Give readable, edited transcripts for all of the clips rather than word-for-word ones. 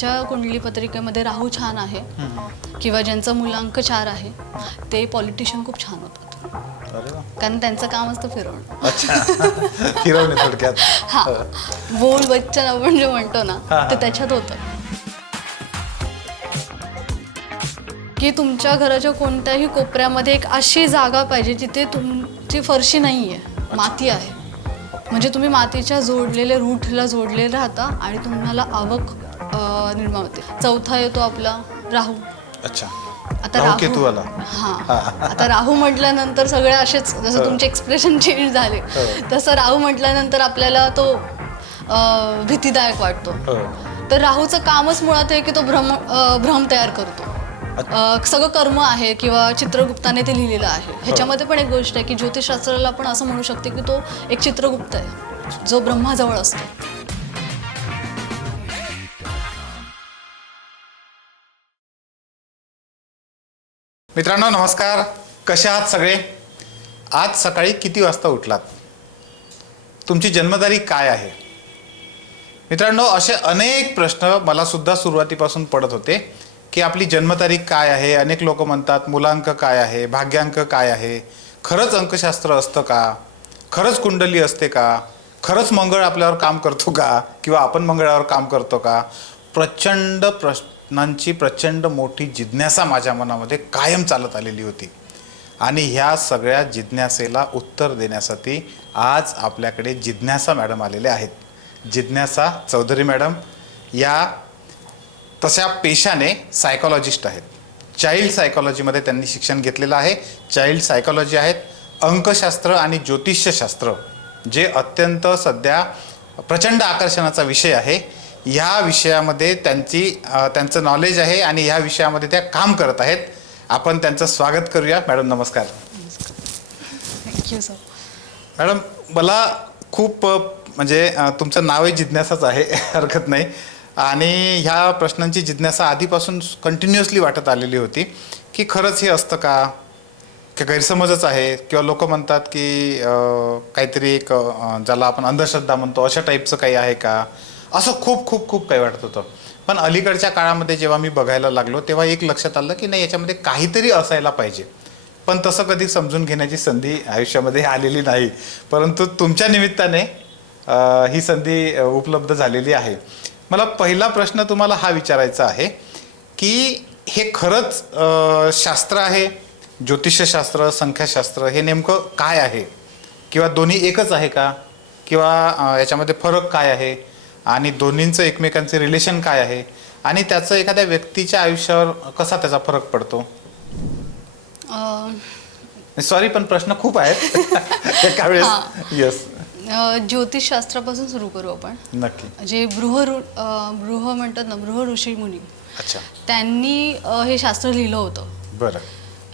ज्यांच्या कुंडली पत्रिकेमध्ये राहू छान आहे किंवा ज्यांचा मुलांक 4 आहे ते पॉलिटिशियन खूप छान होतात. अरे वा. कारण त्यांचं काम असतं फिरवणं. अच्छा. फिरवणे थोडक्यात. हा, बोल बच्चन आपण जे म्हणतो ना ते त्याच्यात होतं की तुमच्या घराच्या कोणत्याही कोपऱ्यामध्ये एक अशी जागा पाहिजे जिथे तुमची फरशी नाहीये, माती आहे. म्हणजे तुम्ही मातीच्या जोडलेल्या रूटला जोडलेले राहता आणि तुम्हाला आवक निर्माण होते. चौथा येतो आपला राहू. अच्छा. आता राहू केतू आला. हा, आता राहू म्हटल्यानंतर सगळे असेच, जसं तुमचे एक्सप्रेशन चेंज झाले तसं राहू म्हटल्यानंतर आपल्याला तो भीतीदायक वाटतो. तर राहूचं कामच मुळात आहे की तो भ्रम तयार करतो. सगळं कर्म आहे किंवा चित्रगुप्ताने ते लिहिलेलं आहे. ह्याच्यामध्ये पण एक गोष्ट आहे की ज्योतिषशास्त्राला आपण असं म्हणू शकते की तो एक चित्रगुप्त आहे जो ब्रह्माजवळ असतो. मित्रांनो नमस्कार, कसे आहात सगळे? आज सकाळी किती वाजता उठलात? तुमची जन्मतारीख काय आहे? मित्रांनो, असे अनेक प्रश्न मला सुद्धा सुरुवातीपासून पडत होते की आपली जन्मतारीख काय आहे. अनेक लोक म्हणतात मुलांक काय आहे, भाग्यांक काय आहे, खरंच अंकशास्त्र असतं का, खरंच कुंडली असते का, खरंच मंगळ आपल्यावर काम करतो का, किंवा आपण मंगळावर काम करतो का. प्रचंड प्रश्नांची प्रचंड मोठी जिज्ञासा माझ्या मनामध्ये कायम चालत आलेली होती. आणि ह्या सगळ्या जिज्ञासेला उत्तर देण्यासाठी आज आपल्याकडे जिज्ञासा मॅडम आलेले आहेत. जिज्ञासा चौधरी मॅडम या तशा पेशाने सायकॉलॉजिस्ट आहेत. चाइल्ड सायकॉलॉजीमध्ये त्यांनी शिक्षण घेतलेलं आहे. चाइल्ड सायकॉलॉजी आहेत, अंकशास्त्र आणि ज्योतिष्यशास्त्र जे अत्यंत सध्या प्रचंड आकर्षणाचा विषय आहे. ह्या विषयामध्ये त्यांचं नॉलेज आहे आणि ह्या विषयामध्ये त्या काम करत आहेत. आपण त्यांचं स्वागत करूया. मॅडम नमस्कार. Thank you sir. मॅडम, मला खूप म्हणजे तुमचं नावही जिज्ञासाच आहे, हरकत नाही. आणि ह्या प्रश्नांची जिज्ञासा आधीपासून कंटिन्युअसली वाटत आलेली होती की खरंच हे असतं का, की गैरसमजच आहे, किंवा लोक म्हणतात की काहीतरी एक ज्याला आपण अंधश्रद्धा म्हणतो अशा टाईपचं काही आहे का, असं खूप खूप खूप काही वाटत होतं. पण अलीकडच्या काळामध्ये जेव्हा मी बघायला लागलो तेव्हा एक लक्षात आलं की नाही, याच्यामध्ये काहीतरी असायला पाहिजे. पण तसं कधी समजून घेण्याची संधी आयुष्यामध्ये आलेली नाही. परंतु तुमच्या निमित्ताने ही संधी उपलब्ध झालेली आहे. मला पहिला प्रश्न तुम्हाला हा विचारायचा आहे की हे खरंच शास्त्र आहे, ज्योतिषशास्त्र, संख्याशास्त्र हे नेमकं काय आहे, किंवा दोन्ही एकच आहे का, किंवा याच्यामध्ये फरक काय आहे, आणि दोन्हींचं एकमेकांचे रिलेशन काय आहे, आणि त्याचं एखाद्या व्यक्तीच्या आयुष्यावर कसा त्याचा फरक पडतो? सॉरी, पण प्रश्न खूप आहेत एका वेळेस. येस. ज्योतिषशास्त्रापासून सुरू करू आपण. नक्की. जे बृह म्हणतात ना, बृह ऋषी मुनी, अच्छा, त्यांनी हे शास्त्र लिहिलं होतं. बरं.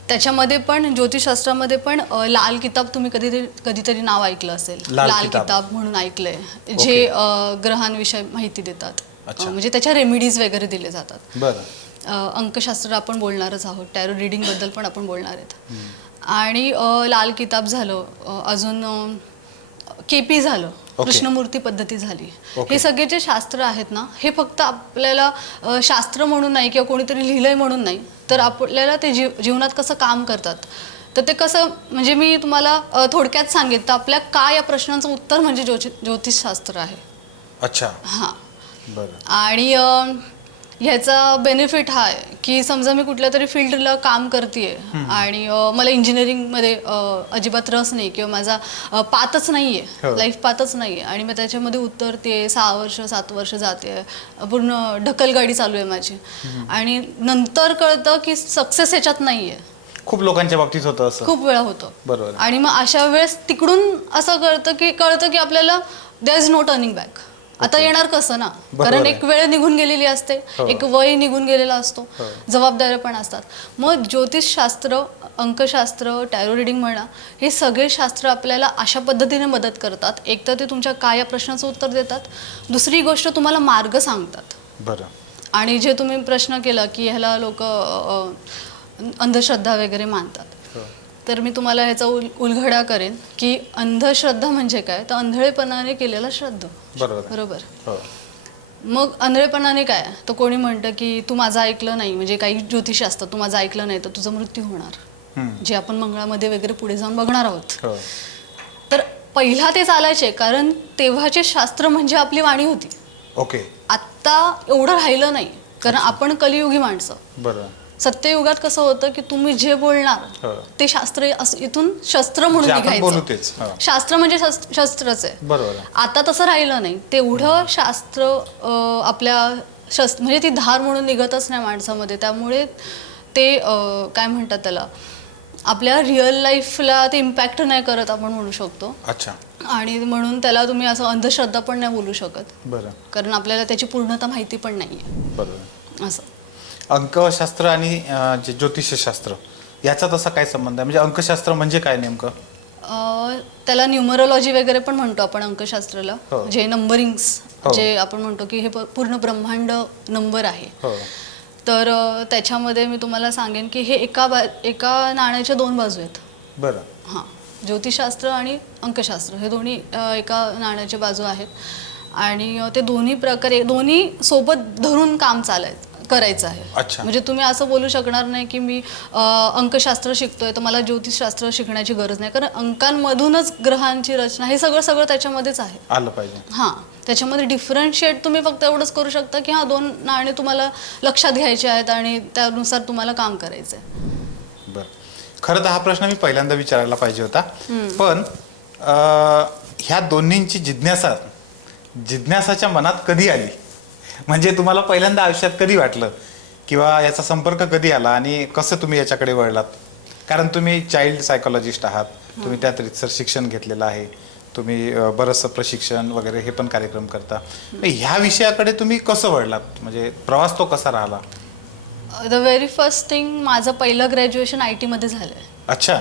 त्याच्यामध्ये पण ज्योतिषशास्त्रामध्ये पण लाल किताब तुम्ही कधीतरी नाव ऐकलं असेल. लाल किताब म्हणून ऐकलंय, जे ग्रहांविषयी माहिती देतात. म्हणजे त्याच्या रेमेडीज वगैरे दिले जातात. बरं. अंकशास्त्र आपण बोलणारच आहोत, टॅरो रिडिंग बद्दल पण आपण बोलणार आहेत. आणि लाल किताब झालं, अजून केपी झालं, कृष्णमूर्ती पद्धती झाली. हे सगळे जे शास्त्र आहेत ना, हे फक्त आपल्याला शास्त्र म्हणून नाही किंवा कोणीतरी लिहिलंय म्हणून नाही, तर आपल्याला ते जीवनात कसं काम करतात. तर ते कसं, म्हणजे मी तुम्हाला थोडक्यात सांगितलं, आपल्या काय या प्रश्नांचं उत्तर म्हणजे ज्योतिषशास्त्र आहे. अच्छा. हां. बरं. आणि ह्याचा बेनिफिट हा आहे की समजा मी कुठल्या तरी फील्डला काम करते आणि मला इंजिनिअरिंगमध्ये अजिबात रस नाही किंवा माझा पातच नाही आहे, लाईफ पातच नाही आहे, आणि मी त्याच्यामध्ये उतरते, 6 वर्ष 7 वर्ष जाते, पूर्ण ढकलगाडी चालू आहे माझी, आणि नंतर कळतं की सक्सेस ह्याच्यात नाही आहे. खूप लोकांच्या बाबतीत होतं असं. खूप वेळा होतं. बरोबर. आणि मग अशा वेळेस तिकडून असं कळतं की आपल्याला there is no turning back. आता येणार कसं ना, कारण एक वेळ निघून गेलेली असते, एक वय निघून गेलेला असतो, जबाबदाऱ्या पण असतात. मग ज्योतिषशास्त्र, अंकशास्त्र, टॅरो रिडिंग म्हणा, हे सगळे शास्त्र आपल्याला अशा पद्धतीने मदत करतात. एक तर ते तुमच्या काय या प्रश्नाचं उत्तर देतात, दुसरी गोष्ट तुम्हाला मार्ग सांगतात. बरं. आणि जे तुम्ही प्रश्न केला की ह्याला लोक अंधश्रद्धा वगैरे मानतात, तर मी तुम्हाला ह्याचा उलगडा करेन की अंधश्रद्धा म्हणजे काय, तर आंधळेपणाने केलेला श्रद्धा. बरोबर. बरोबर. मग आंधळेपणाने काय तर कोणी म्हणतं की तू माझं ऐकलं नाही, म्हणजे काही ज्योतिषी असतं, तू माझं ऐकलं नाही तर तुझा मृत्यू होणार, जे आपण मंगळामध्ये वगैरे पुढे जाऊन बघणार आहोत. हो. तर पहिला ते चालायचे, कारण तेव्हाचे शास्त्र म्हणजे आपली वाणी होती. ओके. आत्ता एवढं राहिलं नाही, कारण आपण कलियुगी माणसं. बरोबर. सत्ययुगात कसं होतं की तुम्ही जे बोलणार हो. ते शास्त्र इथून शस्त्र म्हणून जे आपण बोलू निघायचं. तेच. हो. शास्त्र म्हणजे शस्त्रच आहे. बरोबर आहे. आता तसं राहिलं नाही. तेवढं शास्त्र आपल्या म्हणजे ती धार म्हणून निघतच नाही माणसामध्ये. त्यामुळे ते काय म्हणतात त्याला, आपल्या रिअल लाईफला ते इम्पॅक्ट नाही करत आपण म्हणू शकतो. अच्छा. आणि म्हणून त्याला तुम्ही असं अंधश्रद्धा पण नाही बोलू शकत, बरं. कारण आपल्याला त्याची पूर्णता माहिती पण नाहीये. बरोबर. असं अंकशास्त्र आणि जे ज्योतिषशास्त्र याचा तसा काय संबंध आहे? म्हणजे अंकशास्त्र म्हणजे काय नेमकं? त्याला न्यूमरोलॉजी वगैरे पण म्हणतो आपण अंकशास्त्राला. हो. जे नंबरिंग्स, हो. जे आपण म्हणतो की हे पूर्ण ब्रह्मांड नंबर आहे. हो. तर त्याच्यामध्ये मी तुम्हाला सांगेन की हे एका नाण्याच्या दोन बाजू आहेत. बरं. हां, ज्योतिषशास्त्र आणि अंकशास्त्र हे दोन्ही एका नाण्याच्या बाजू आहेत. आणि ते दोन्ही प्रकारे दोन्ही सोबत धरून काम करायचं आहे. अच्छा. म्हणजे तुम्ही असं बोलू शकणार नाही की मी अंकशास्त्र शिकतोय तर मला ज्योतिषशास्त्र शिकण्याची गरज नाही, कारण अंकांमधूनच ग्रहांची रचना हे सगळं त्याच्यामध्येच आहे. आलं पाहिजे. हां, त्याच्यामध्ये डिफरन्शिएट तुम्ही फक्त एवढंच करू शकता की दोन नाणे तुम्हाला लक्षात घ्यायचे आहेत आणि त्यानुसार तुम्हाला काम करायचं आहे. बरं. खरं तर हा प्रश्न मी पहिल्यांदा विचारायला पाहिजे होता, पण ह्या दोन्हींची जिज्ञासाच्या मनात कधी आली? म्हणजे तुम्हाला पहिल्यांदा आयुष्यात कधी वाटलं किंवा याचा संपर्क कधी आला आणि कसं तुम्ही याच्याकडे वळलात? कारण तुम्ही चाइल्ड सायकोलॉजिस्ट आहात, तुम्ही त्यात रितसर शिक्षण घेतलेलं आहे, तुम्ही बरंचसं प्रशिक्षण वगैरे हे पण कार्यक्रम करता. ह्या विषयाकडे तुम्ही कसं वळलात? म्हणजे प्रवास तो कसा राहिला? द व्हेरी फर्स्ट थिंग, माझं पहिलं ग्रॅज्युएशन IT मध्ये झालंय. अच्छा.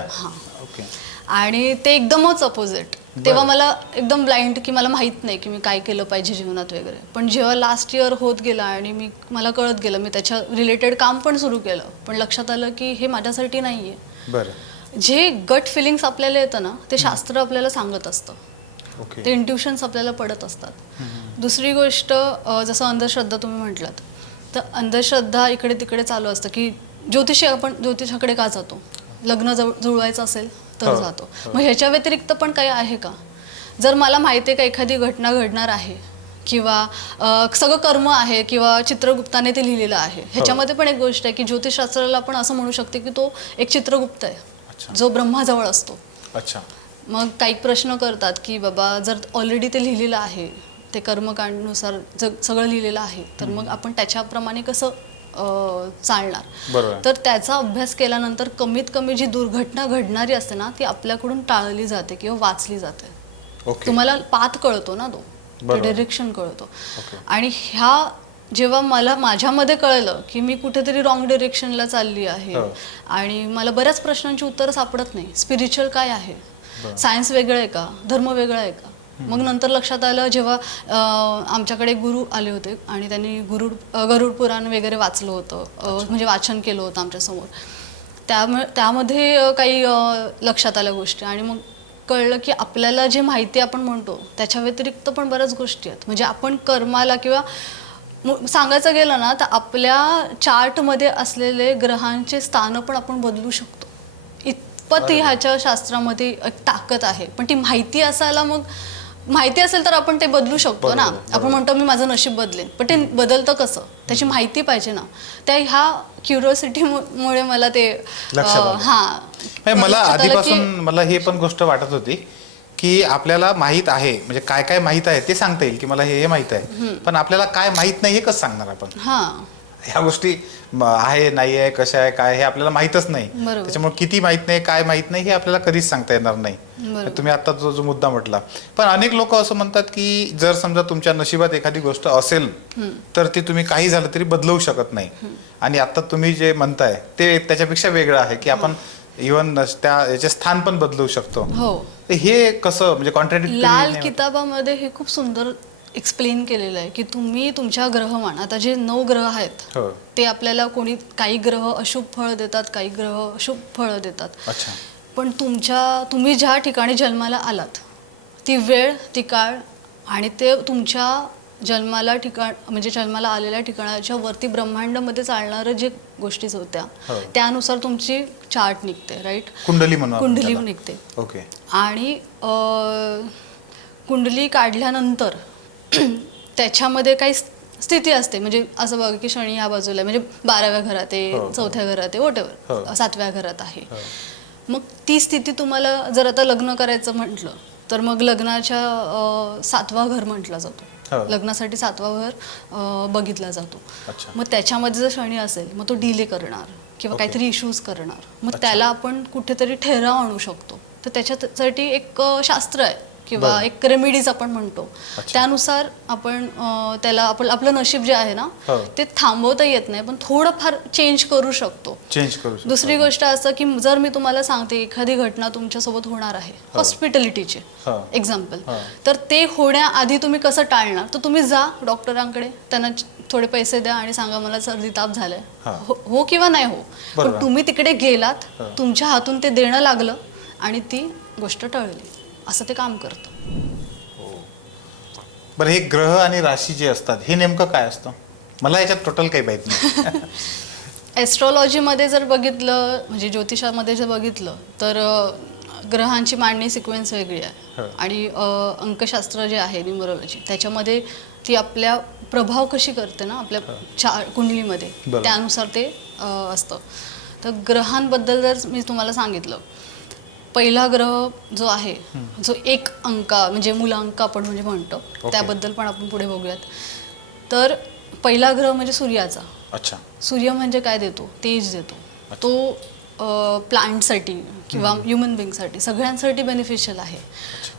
ओके. आणि ते एकदमच अपोजिट. तेव्हा मला एकदम ब्लाइंड की मला माहित नाही की मी काय केलं पाहिजे जीवनात वगैरे. पण जेव्हा लास्ट इयर होत गेला आणि मला कळत गेलं, मी त्याच्या रिलेटेड काम पण सुरू केलं, पण लक्षात आलं की हे माझ्यासाठी नाहीये. बरं. जे गट फिलिंग्स आपल्याला येतं ना, ते शास्त्र आपल्याला सांगत असतं. ओके. ते इंट्युशन्स आपल्याला पडत असतात. दुसरी गोष्ट, जसं अंधश्रद्धा तुम्ही म्हटलात, तर अंधश्रद्धा इकडे तिकडे चालू असतं की आपण ज्योतिषाकडे का जातो? लग्न जुळवायचं असेल तर जातो. मग ह्याच्या व्यतिरिक्त पण काही आहे का? जर मला माहिती आहे का एखादी घटना घडणार आहे किंवा सगळं कर्म आहे किंवा चित्रगुप्ताने ते लिहिलेलं आहे, ह्याच्यामध्ये पण एक गोष्ट आहे की ज्योतिषशास्त्राला आपण असं म्हणू शकते की तो एक चित्रगुप्त आहे, जो ब्रह्माजवळ असतो. अच्छा. मग काही प्रश्न करतात की बाबा, जर ऑलरेडी ते लिहिलेलं आहे, ते कर्मकांडनुसार सगळं लिहिलेलं आहे, तर मग आपण त्याच्याप्रमाणे कसं चालणार? बरोबर. तर त्याचा अभ्यास केल्यानंतर कमीत कमी जी दुर्घटना घडणारी असते ना, ती आपल्याकडून टाळली जाते किंवा वाचली जाते. ओके. तुम्हाला पाथ कळतो ना, तो डायरेक्शन कळतो. आणि जेव्हा मला माझ्यामध्ये कळलं की मी कुठेतरी रॉंग डायरेक्शनला चालली आहे आणि मला बऱ्याच प्रश्नांची उत्तरं सापडत नाही. स्पिरिच्युअल काय आहे? सायन्स वेगळं आहे का? धर्म वेगळा आहे का? मग नंतर लक्षात आलं जेव्हा आमच्याकडे गुरु आले होते आणि त्यांनी गरुड पुराण वगैरे वाचलं होतं, म्हणजे वाचन केलं होतं आमच्यासमोर. त्यामध्ये काही लक्षात आल्या गोष्टी आणि मग कळलं की आपल्याला जे माहिती आपण म्हणतो त्याच्या व्यतिरिक्त पण बऱ्याच गोष्टी आहेत. म्हणजे आपण कर्माला किंवा सांगायचं गेलं ना, तर आपल्या चार्टमध्ये असलेले ग्रहांचे स्थान पण आपण बदलू शकतो. इतपत ह्याच्या शास्त्रामध्ये एक ताकद आहे. पण ती माहिती असेल तर आपण ते बदलू शकतो ना. आपण म्हणतो मी माझं नशीब बदलेन, पण ते बदलतं कसं? त्याची माहिती पाहिजे ना. ह्या क्युरिओसिटीमुळे मला ते मला आधीपासून मला हे पण गोष्ट वाटत होती की आपल्याला माहित आहे, म्हणजे काय काय माहित आहे ते सांगता येईल की मला हे माहित आहे, पण आपल्याला काय माहित नाही हे कसं सांगणार आपण? ह्या गोष्टी आहे नाही आहे, कशा आहे काय हे आपल्याला माहितच नाही. त्याच्यामुळे किती माहित नाही, काय माहित नाही हे आपल्याला कधीच सांगता येणार नाही. तुम्ही आता जो मुद्दा म्हटला. पण अनेक लोक असं म्हणतात की जर समजा तुमच्या नशिबात एखादी गोष्ट असेल तर ती तुम्ही काही झालं तरी बदलवू शकत नाही. आणि आता तुम्ही जे म्हणताय ते त्याच्यापेक्षा वेगळं आहे की आपण इव्हन याचे स्थान पण बदलू शकतो. हे कसं, म्हणजे कॉन्ट्रॅडिक्टरी? लाल किताबामध्ये हे खूप सुंदर एक्सप्लेन केलेलं आहे की तुम्ही तुमच्या ग्रहमान, आता जे 9 ग्रह आहेत ते आपल्याला काही ग्रह अशुभ फळ देतात, काही ग्रह शुभ फळ देतात. पण तुम्ही ज्या ठिकाणी जन्माला आलात ती वेळ, ती काळ आणि ते तुमच्या जन्माला ठिकाण म्हणजे जन्माला आलेल्या ठिकाणाच्या वरती ब्रह्मांडामध्ये चालणारं जे गोष्टी होत्या हो. त्यानुसार तुमची चार्ट निघते, राईट? कुंडली म्हणून आपण कुंडली त्याला. निघते. ओके. आणि कुंडली काढल्यानंतर त्याच्यामध्ये काही स्थिती असते, म्हणजे असं बघा की शनी ह्या बाजूला आहे, म्हणजे 12व्या घरात आहे, हो, हो. 4थ्या घरात आहे, वॉटेवर, हो. 7व्या घरात आहे. हो. मग ती स्थिती तुम्हाला जर आता लग्न करायचं म्हटलं तर मग लग्नाच्या 7वा घर म्हटला जातो. हो. लग्नासाठी 7वा घर बघितला जातो. अच्छा. मग त्याच्यामध्ये जर शनी असेल मग तो डिले करणार किंवा ओके. काहीतरी इश्यूज करणार. मग अच्छा. त्याला आपण कुठेतरी ठराव आणू शकतो. तर त्याच्यासाठी एक शास्त्र आहे किंवा बरं. एक रेमेडीज आपण म्हणतो. अच्छा. त्यानुसार आपण त्याला आपलं नशीब जे आहे ना हो. ते थांबवता येत नाही, पण थोडंफार चेंज करू शकतो. चेंज करू शकतो. दुसरी गोष्ट असं की जर मी तुम्हाला सांगते एखादी घटना तुमच्यासोबत होणार आहे, हॉस्पिटॅलिटीची हो. एक्झाम्पल, हो. तर ते होण्याआधी तुम्ही कसं टाळणार? तर तुम्ही जा डॉक्टरांकडे, त्यांना थोडे पैसे द्या आणि सांगा मला सर्दी ताप झालाय, हा. हो किंवा नाही हो, बरोबर. पण तुम्ही तिकडे गेलात, हो. तुमच्या हातून ते देणं लागलं आणि ती गोष्ट टळली. असं ते काम करतं. बरं, हे ग्रह आणि राशी जे असतात हे नेमकं काय असतं? मला याच्यात टोटल काही माहित नाही. ॲस्ट्रॉलॉजीमध्ये जर बघितलं, म्हणजे ज्योतिषामध्ये जर बघितलं तर ग्रहांची मांडणी सिक्वेन्स वेगळी आहे. हो. आणि अंकशास्त्र जे आहे, न्यूमरोलॉजी, त्याच्यामध्ये ती आपल्या प्रभाव कशी करते ना आपल्या कुंडलीमध्ये, बरोबर. त्यानुसार ते असतं. तर ग्रहांबद्दल जर मी तुम्हाला सांगितलं, पहिला ग्रह जो आहे, जो एक अंका म्हणजे मूलांक आपण म्हणजे म्हणतो, ओके. त्याबद्दल पण आपण पुढे बघूयात. तर पहिला ग्रह म्हणजे सूर्याचा. अच्छा. सूर्य म्हणजे काय देतो? तेज देतो. तो प्लांटसाठी किंवा ह्युमन बिंगसाठी सगळ्यांसाठी बेनिफिशियल आहे.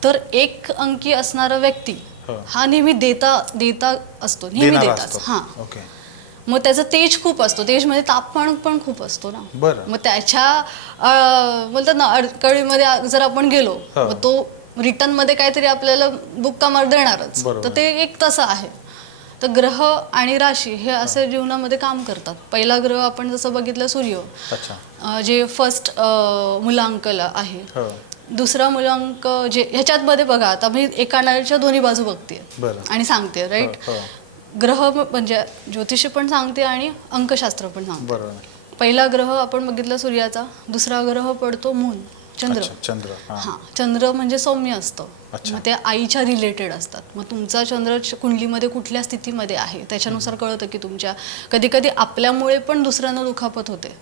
तर एक अंकी असणारा व्यक्ती हो. हा नेहमी देता असतो, नेहमी देणारा देतात. असतो. हां. ओके. मग त्याचं तेज खूप असतो, तेज म्हणजे तापमान पण खूप असतो ना. बरं. मग त्याच्या बोलतात ना अडकळीमध्ये जर आपण गेलो, हो. मग तो रिटर्न मध्ये काहीतरी आपल्याला बुक्का मार देणारच. बरोबर. तर ते एक तसं आहे. तर ग्रह आणि राशी हे असे जीवनामध्ये काम करतात. पहिला ग्रह आपण जसं बघितलं सूर्य, अच्छा. जे फर्स्ट मूलांकला आहे. हो. दुसरा मूलांक जे ह्याच्यात मध्ये बघा, आता मी एका नाण्याच्या दोन्ही बाजू बघते बरं. आणि सांगते, राईट? हो, हो. ग्रह म्हणजे ज्योतिषी पण सांगते आणि अंकशास्त्र पण सांगते. बरोबर. पहिला ग्रह आपण बघितला सूर्याचा, दुसरा ग्रह पडतो मून, चंद्र. अच्छा, चंद्र. हां. हा, चंद्र म्हणजे सौम्य असतं. अच्छा. मग ते आईच्या रिलेटेड असतात. मग तुमचा चंद्र कुंडलीमध्ये कुठल्या स्थितीमध्ये आहे त्याच्यानुसार कळतं की तुमच्या कधी कधी आपल्यामुळे पण दुसऱ्यांना दुखापत होते.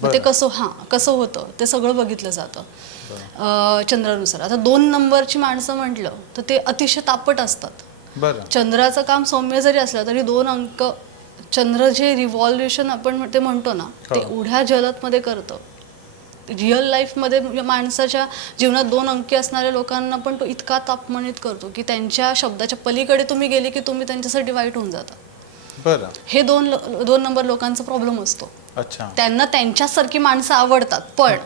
मग ते कसं होतं ते सगळं बघितलं जातं चंद्रानुसार. आता 2 नंबरची माणसं म्हटलं तर ते अतिशय तापट असतात. बरं. चंद्राचं काम सौम्य जरी असलं तरी 2 अंक चंद्र जे रिव्हॉल्युशन आपण ते म्हणतो ना, ते हो. एवढ्या जलदमध्ये करतं. रिअल लाईफमध्ये माणसाच्या जीवनात 2 अंकी असणाऱ्या लोकांना पण तो इतका तापमानित करतो की त्यांच्या शब्दाच्या पलीकडे तुम्ही गेले की तुम्ही त्यांच्यासाठी वाईट होऊन जाता. बरं. हे 2 नंबर लोकांचा प्रॉब्लेम असतो. अच्छा. त्यांना त्यांच्यासारखी माणसं आवडतात, पण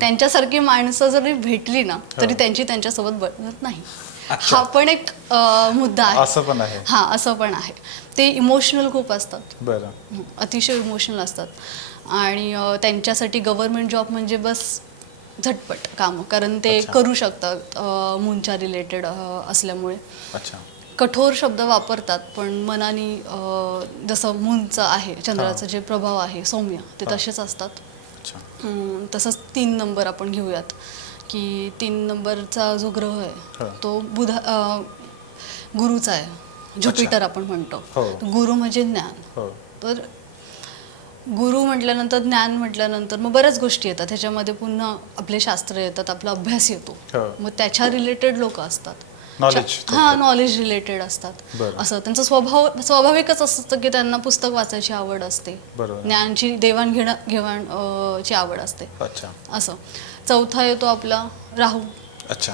त्यांच्यासारखी माणसं जरी भेटली ना तरी त्यांची त्यांच्यासोबत बनत नाही. हा पण एक मुद्दा आहे. असं पण आहे. हा, असं पण आहे. ते इमोशनल खूप असतात. बरं. अतिशय इमोशनल असतात. आणि त्यांच्यासाठी गव्हर्नमेंट जॉब म्हणजे बस झटपट काम, कारण ते अच्छा. करू शकतात मूनच्या रिलेटेड असल्यामुळे. अच्छा. कठोर शब्द वापरतात पण मनाने जसं मूनचं आहे, चंद्राचं जे प्रभाव आहे सौम्य, ते तसेच असतात. अच्छा. तसंच 3 नंबर आपण घेऊयात की 3 नंबरचा जो ग्रह आहे तो गुरुचा आहे. ज्युपिटर आपण म्हणतो. हो. गुरु म्हणजे ज्ञान. हो. तर गुरु म्हटल्यानंतर ज्ञान म्हटल्यानंतर मग बऱ्याच गोष्टी येतात त्याच्यामध्ये. पुन्हा आपले शास्त्र येतात, आपला अभ्यास येतो. हो. मग त्याच्या रिलेटेड लोक असतात. नॉलेज. हा, नॉलेज रिलेटेड असतात. बरं. असं त्यांचा स्वाभाविकच असतं की त्यांना पुस्तक वाचायची आवड असते, बरोबर. ज्ञानची घेवाण ची आवड असते. अच्छा. असं. चौथा येतो आपला राहू. अच्छा.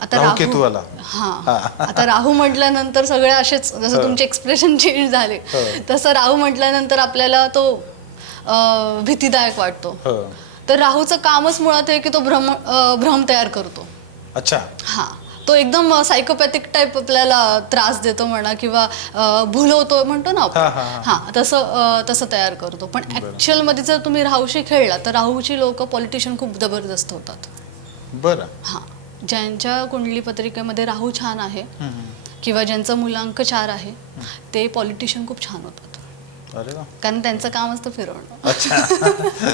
आता राहू केतूवाला. हा, आता राहू म्हटल्यानंतर सगळे असेच, जसं तुमचे एक्सप्रेशन चेंज झाले हो. तसं राहू म्हटल्यानंतर आपल्याला तो भीतीदायक वाटतो. हो. तर राहूचं कामच मुळात आहे की तो भ्रम तयार करतो. अच्छा. हा, तो एकदम सायकोपॅथिक टाईप आपल्याला त्रास देतो म्हणा किंवा भुलवतो म्हणतो ना आपण. हा, तसं तयार करतो. पण ऍक्च्युअल मध्ये जर तुम्ही राहूशी खेळला तर राहूची लोक पॉलिटिशियन खूप जबरदस्त होतात. बरं. हा, ज्यांच्या कुंडली पत्रिकेमध्ये राहू छान आहे किंवा ज्यांचा मूलांक 4 आहे ते पॉलिटिशियन खूप छान होतात, अरे वा. कारण त्यांचं काम असतं फिरवणं. अच्छा.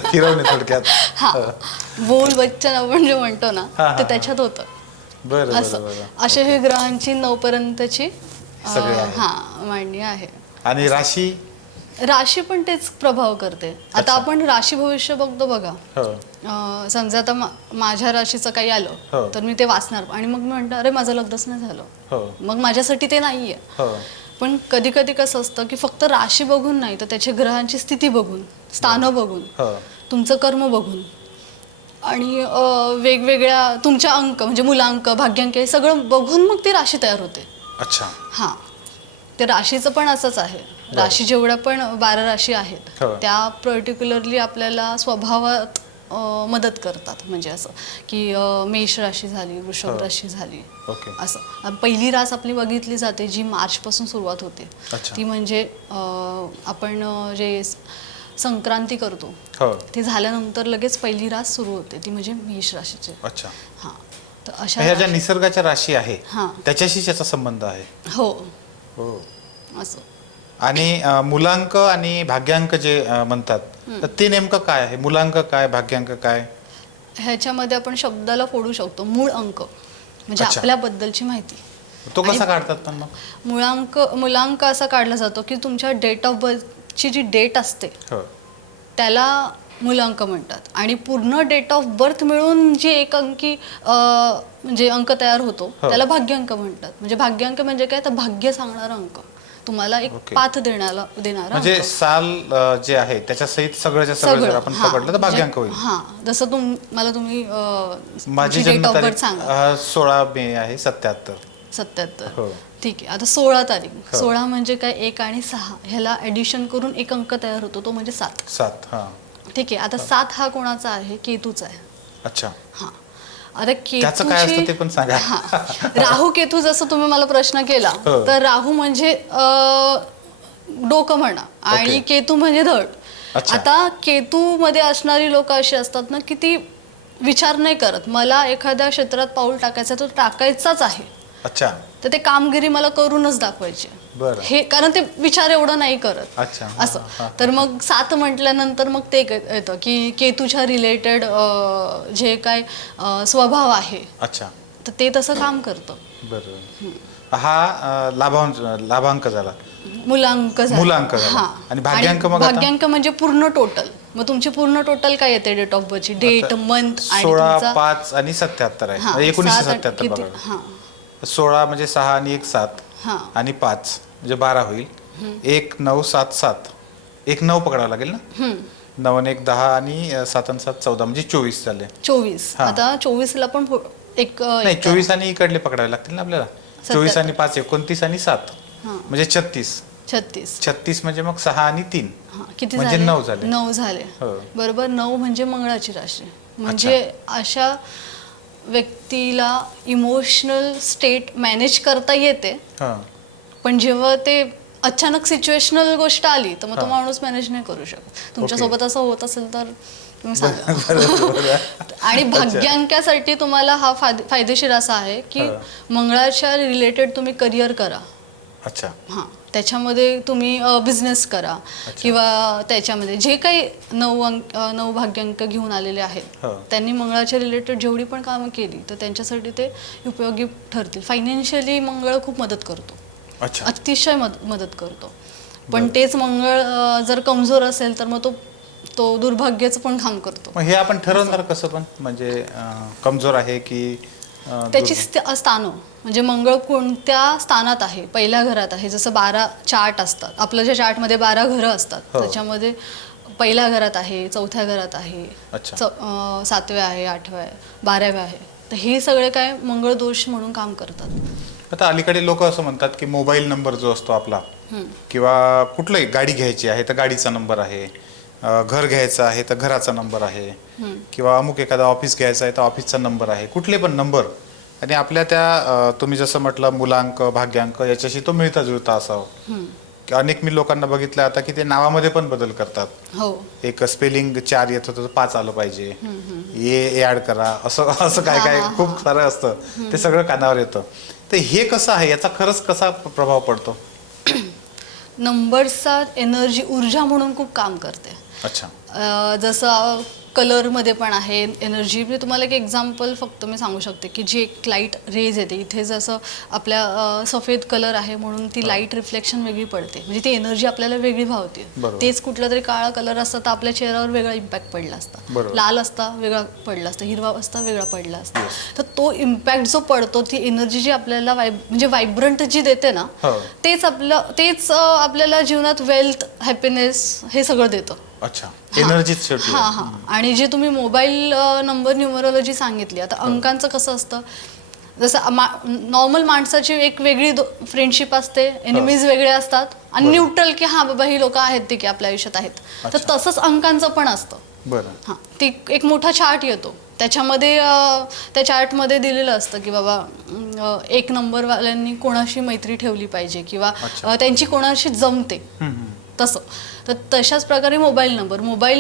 फिरवणे थोडक्यात. हा, बोल बच्चन आपण जे म्हणतो ना हा, हा, ते त्याच्यात होतं. बरं असं बरं बरं. असे हे ग्रहांची 9 पर्यंतची सगळे आहे. हा मांडणी आहे. आणि राशी. राशी पण तेच प्रभाव करते. आता आपण राशी भविष्य बघतो बघा. हो समजा आता माझ्या राशीचं काही हो. आलं तर मी ते वाचणार आणि मग मी म्हणतो अरे माझं लग्नच नाही झालं, हो मग माझ्यासाठी ते नाहीये. हो पण कधी कधी कसं असतं की फक्त राशी बघून नाही तर त्याच्या ग्रहांची स्थिती बघून, स्थानं बघून, हो तुमचं कर्म बघून आणि वेगवेगळ्या तुमच्या अंक म्हणजे मुलांक, भाग्यांक हे सगळं बघून मग ती राशी तयार होते. अच्छा. हां, ते राशीचं पण असंच आहे. राशी जेवढ्या पण 12 राशी आहेत हो. त्या पर्टिक्युलरली आपल्याला स्वभावात मदत करतात. म्हणजे असं की मेष राशी झाली, वृषभ राशी झाली, ओके. असं पहिली रास आपली बघितली जाते जी मार्चपासून सुरुवात होते. अच्छा. ती म्हणजे आपण जे संक्रांती करतो हो ते झाल्यानंतर लगेच पहिली रास सुरू होते, ती म्हणजे मेष राशीची. अच्छा. हां, तर अशा ह्या ज्या निसर्गाच्या राशी आहे हां, त्याच्याशी त्याचा संबंध आहे. हो हो. असं. आणि मूलांक आणि भाग्यांक जे म्हणतात तर ते नेमकं काय आहे? मूलांक काय, भाग्यांक काय? ह्याच्यामध्ये आपण शब्दाला फोडू शकतो. मूळ अंक म्हणजे अच्छा. आपल्याबद्दलची माहिती. तो कसा काढतात पण मग? मूलांक असा काढला जातो की तुमच्या डेट ऑफ बर्थची जी डेट असते हो त्याला मूलांक म्हणतात आणि पूर्ण डेट ऑफ बर्थ मिळून जी एक अंकी म्हणजे अंक तयार होतो त्याला भाग्यांक म्हणतात. म्हणजे भाग्यांक म्हणजे काय तर भाग्य सांगणारा अंक, तुम्हाला एक ओके. पाथ देणारा म्हणजे साल जे आहे त्याच्या सहित सगळ्याच्या सगळं जर आपण हां, पकडलं तर भाग्यांक होईल. हां, जसं तुम्ही माझी डेट ऑफ बर्थ जन्मतारीख सांगा. 16 मे आहे 77. 77. हो ठीक आहे. आता 16 तारीख, हो. 16 म्हणजे काय 1 आणि 6 ह्याला ऍडिशन करून एक अंक तयार होतो, तो म्हणजे 7. 7. हां. ठीक आहे. आता 7 हा कोणाचा आहे? केतूचा आहे. अच्छा. हा, आता त्याचं काय असतं ते पण सांगा. राहू केतू जसं तुम्ही मला प्रश्न केला हो. तर राहू म्हणजे डोकं म्हणा आणि ओके. केतू म्हणजे धड. अच्छा. आता केतू मध्ये असणारी लोक अशी असतात ना की ती विचार नाही करत, मला एखाद्या क्षेत्रात पाऊल टाकायचं तो टाकायचाच आहे, अच्छा. तर ते कामगिरी मला करूनच दाखवायची. बरं. हे कारण ते विचार एवढं नाही करत. अच्छा. असं तर मग 7 म्हटल्यानंतर मग ते येतं की केतूच्या रिलेटेड जे काय स्वभाव आहे अच्छा. तर ते तसं काम करतं. बरं. हा लाभांक झाला. मूलांक झाला. मूलांक झाला. हां. आणि भाग्यांक मग आता? भाग्यांक म्हणजे पूर्ण टोटल. मग तुमची पूर्ण टोटल काय येते डेट ऑफ बर्थची? डेट, मंथ आणि 16, तुमचा 5 आणि 77 आहे. हां, म्हणजे 7 1977 किती? बघा. हां 16 म्हणजे 6 आणि 1 7 हां आणि 5 म्हणजे 12 होईल. 1 9 7 7 1 9 पकडावं लागेल ना. 9 आणि 1 10 आणि 7 आणि 7 14 म्हणजे 24 झाले. 24. हां. आता 24 ला पण एक नाही 24 आणि इकडले पकडावे लागतील ना आपल्याला. 24 आणि 5 29 आणि 7 हां म्हणजे 36. 36 म्हणजे मग 6 आणि 3 किती म्हणजे झाले? 9 झाले. 9 झाले. हो. बरोबर. 9 म्हणजे मंगळाची राशी. म्हणजे अशा व्यक्तीला इमोशनल स्टेट मॅनेज करता येते, हां. पण जेव्हा ते अचानक सिच्युएशनल गोष्ट आली तर मग तो माणूस मॅनेज नाही करू शकत. तुमच्यासोबत असं होत असेल तर तुम्ही सांगा. आणि भाग्यांकासाठी तुम्हाला हा फायदेशीर असा आहे की मंगळाच्या रिलेटेड तुम्ही करिअर करा. अच्छा. हां, त्याच्यामध्ये तुम्ही बिझनेस करा किंवा त्याच्यामध्ये जे काही 9 भाग्यांक घेऊन आलेले आहेत त्यांनी मंगळाच्या रिलेटेड जेवढी पण कामं केली तर त्यांच्यासाठी ते उपयोगी ठरतील. फायनान्शियली मंगळ खूप मदत करतो. अच्छा. अतिशय मदत करतो. पण तेच मंगळ जर कमजोर असेल तर मग तो दुर्भाग्याचं पण काम करतो. मग हे आपण ठरवणार कसं पण म्हणजे कमजोर आहे की त्याची स्थानं म्हणजे मंगळ कोणत्या स्थानात आहे, पहिल्या घरात आहे. जसं 12 चार्ट असतात आपल्या ज्या चार्टमध्ये 12 घरं असतात त्याच्यामध्ये पहिल्या घरात आहे, चौथ्या घरात आहे, 7व्या आहे, 8व्या आहे, 12व्या आहे. तर हे सगळे काय मंगळ दोष म्हणून काम करतात. आता अलीकडे लोक असं म्हणतात की मोबाईल नंबर जो असतो आपला किंवा कुठलंही गाडी घ्यायची आहे तर गाडीचा नंबर आहे, घर घ्यायचं आहे तर घराचा नंबर आहे, किंवा अमुक एखादा ऑफिस घ्यायचा आहे तर ऑफिसचा नंबर आहे, कुठले पण नंबर आणि आपल्या त्या तुम्ही जसं म्हटलं मुलांक भाग्यांक याच्याशी तो मिळता जुळता असावं. अनेक मी लोकांना बघितलं आता की ते नावामध्ये पण बदल करतात. हो. एक स्पेलिंग 4 येत होतं तर 5 आलं पाहिजे, ए ऍड करा, असं काय काय खूप सारं असतं. ते सगळं कानावर येतं. तर हे कसं आहे, याचा खरंच कसा प्रभाव पडतो? नंबर्सचा एनर्जी ऊर्जा म्हणून खूप काम करते. अच्छा. जसं कलरमध्ये पण आहे एनर्जी. मी तुम्हाला एक एक्झाम्पल फक्त मी सांगू शकते की जी एक लाईट रेज येते इथे, जसं आपल्या सफेद कलर आहे म्हणून ती लाईट रिफ्लेक्शन वेगळी पडते, म्हणजे ती एनर्जी आपल्याला वेगळी भावते. तेच कुठला तरी काळा कलर असता तर आपल्या चेहऱ्यावर वेगळा इम्पॅक्ट पडला असता, लाल असता वेगळा पडला असता, हिरवा असता वेगळा पडला असता. तर तो इम्पॅक्ट जो पडतो, ती एनर्जी जी आपल्याला म्हणजे व्हायब्रंट जी देते ना, तेच आपल्याला जीवनात वेल्थ, हॅपीनेस हे सगळं देतं. अच्छा, एनर्जीच शेवटी. हां हां. आणि जे तुम्ही मोबाईल नंबर न्यूमरोलॉजी सांगितली, आता अंकांचं कसं असतं, जसं नॉर्मल माणसाची एक वेगळी फ्रेंडशिप असते, एनिमीज वेगळे असतात, आणि न्यूट्रल की हां बाबा ही लोक आहेत ते की आपल्या आयुष्यात आहेत. तर तसंच अंकांचं पण असतं. बरं. हां, ते एक मोठा चार्ट येतो, त्याच्यामध्ये त्या चार्टमध्ये दिलेलं असतं की बाबा 1 नंबरवाल्यांनी कोणाशी मैत्री ठेवली पाहिजे किंवा त्यांची कोणाशी जमते तसं. तर तशाच प्रकारे मोबाईल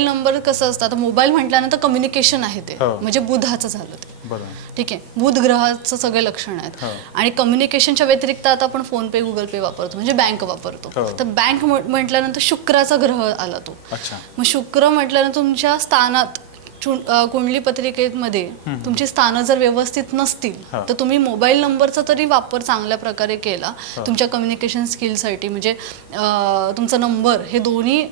नंबर कसं असतं, आता मोबाईल म्हटल्यानंतर कम्युनिकेशन आहे ते, म्हणजे बुधाचं झालं ते. ठीक आहे, बुध ग्रहाचं सगळे लक्षण आहेत. आणि कम्युनिकेशनच्या व्यतिरिक्त आता आपण फोन पे, गुगल पे वापरतो, म्हणजे बँक वापरतो. तर बँक म्हटल्यानंतर शुक्राचा ग्रह आला तो. मग शुक्र म्हटल्यानंतर तुमच्या स्थानात कुंडली पत्रिकेमध्ये तुमची स्थानं जर व्यवस्थित नसतील तर तुम्ही मोबाईल नंबरचा तरी वापर चांगल्या प्रकारे केला तुमच्या कम्युनिकेशन स्किलसाठी, म्हणजे तुमचा नंबर हे दोन्ही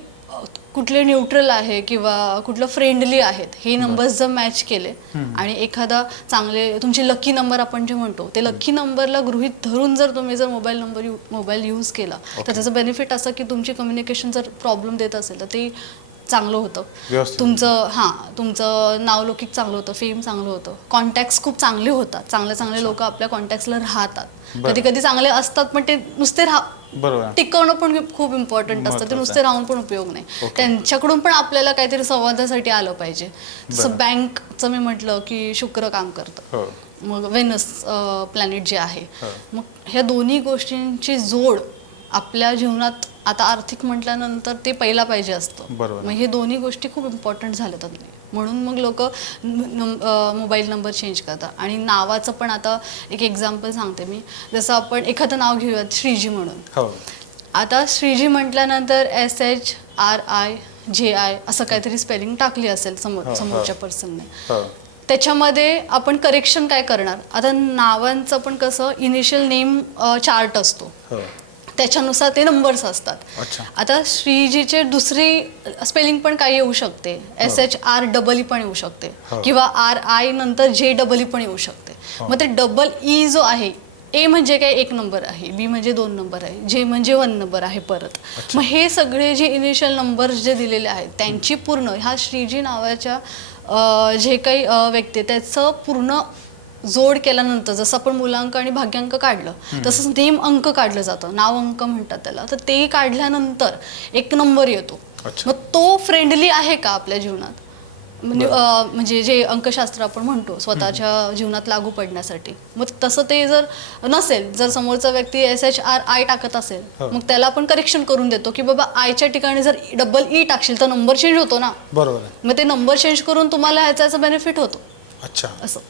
कुठले न्यूट्रल आहे किंवा कुठलं फ्रेंडली आहेत हे नंबर्स जर मॅच केले आणि एखादा चांगले तुमचे लकी नंबर आपण जे म्हणतो ते लकी नंबरला गृहीत धरून जर तुम्ही जर मोबाईल यूज केला तर त्याचं बेनिफिट असं की तुमची कम्युनिकेशन जर प्रॉब्लेम देत असेल तर ते चांगलं होतं, तुमचं नावलौकिक चांगलं होतं, फेम चांगलं होतं, कॉन्टॅक्ट्स खूप चांगले होतात, चांगले लोक आपल्या कॉन्टॅक्ट्सला राहतात. कधी कधी चांगले असतात पण ते नुसते टिकवणं पण खूप इम्पॉर्टंट असतं, ते नुसते राहून पण उपयोग नाही, त्यांच्याकडून पण आपल्याला काहीतरी संवादासाठी आलं पाहिजे. जसं बँकचं मी म्हटलं की शुक्र काम करतं, मग वेनस प्लॅनेट जे आहे, मग ह्या दोन्ही गोष्टींची जोड आपल्या जीवनात आता आर्थिक म्हटल्यानंतर ते पहिला पाहिजे असतं. मग हे दोन्ही गोष्टी खूप इम्पॉर्टंट झाल्यात म्हणून मग लोक मोबाईल नंबर चेंज करतात. आणि नावाचं पण आता एक एक्झाम्पल सांगते मी, जसं आपण एखादं नाव घेऊयात श्रीजी म्हणून. आता श्रीजी म्हटल्यानंतर SHRIJI असं काहीतरी स्पेलिंग टाकली असेल समोरच्या पर्सनने, त्याच्यामध्ये आपण करेक्शन काय करणार. आता नावांचं पण कसं इनिशियल नेम चार्ट असतो, त्याच्यानुसार ते नंबर्स असतात. आता श्रीजीचे दुसरी स्पेलिंग पण काही येऊ शकते, SHREE पण येऊ शकते किंवा RI नंतर JEE पण येऊ शकते. मग ते DE जो आहे, A म्हणजे काय 1 नंबर आहे, B म्हणजे 2 नंबर आहे, J म्हणजे 1 नंबर आहे परत. मग हे सगळे जे इनिशियल नंबर्स जे दिलेले आहेत त्यांची पूर्ण ह्या श्रीजी नावाच्या जे काही व्यक्ती त्याचं पूर्ण जोड केल्यानंतर, जसं आपण मूलांक आणि भाग्यांक काढलं तसंच नेम अंक काढलं जातं, नाव अंक म्हणतात त्याला. तर ते काढल्यानंतर 1 नंबर येतो. मग तो फ्रेंडली आहे का आपल्या जीवनात, म्हणजे जे अंकशास्त्र आपण म्हणतो स्वतःच्या जीवनात लागू पडण्यासाठी. मग तसं ते जर नसेल, जर समोरचा व्यक्ती SHRI टाकत असेल, मग त्याला आपण करेक्शन करून देतो की बाबा आयच्या ठिकाणी जर EE टाकशील तर नंबर चेंज होतो ना. बरोबर. मग ते नंबर चेंज करून तुम्हाला ह्याचा बेनिफिट होतो. अच्छा, असं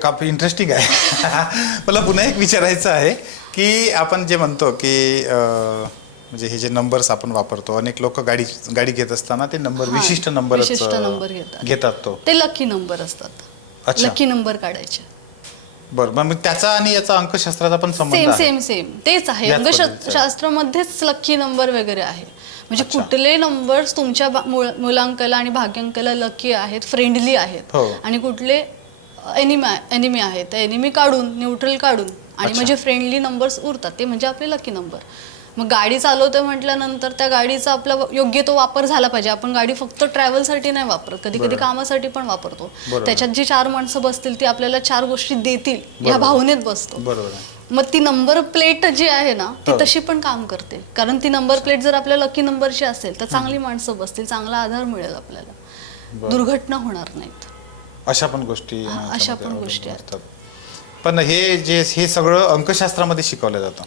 काफी इंटरेस्टिंग आहे. मला पुन्हा एक विचारायचं आहे की आपण जे म्हणतो की म्हणजे हे जे नंबर्स आपण वापरतो, अनेक लोक गाडी घेत असताना ते नंबर विशिष्ट नंबर घेतात, ते लकी नंबर असतात. लकी नंबर काढायचे. बरं, मग त्याचा आणि याचा अंकशास्त्राचा पण संबंध आहे? सेम तेच आहे. अंकशास्त्रामध्येच लकी नंबर वगैरे आहे, म्हणजे कुठले नंबर्स तुमच्या मूलांकाला आणि भाग्यांकाला लकी आहेत, फ्रेंडली आहेत, आणि कुठले एनिमी आहेत, ते एनिमी काढून, न्यूट्रल काढून आणि म्हणजे फ्रेंडली नंबर्स उरतात, ते म्हणजे आपले लकी नंबर. मग गाडी चालवतोय म्हटल्यानंतर त्या गाडीचा आपला योग्य तो वापर झाला पाहिजे. आपण गाडी फक्त ट्रॅव्हलसाठी नाही वापरत, कधी कधी कामासाठी पण वापरतो. त्याच्यात जी 4 माणसं बसतील ती आपल्याला 4 गोष्टी देतील या भावनेत बसतो. मग ती नंबर प्लेट जी आहे ना ती तशी पण काम करते, कारण ती नंबर प्लेट जर आपल्या लकी नंबरची असेल तर चांगली माणसं बसतील, चांगला आधार मिळेल आपल्याला, दुर्घटना होणार नाहीत. अशा पण गोष्टी असतात. पण हे सगळं अंकशास्त्रामध्ये शिकवलं जातं.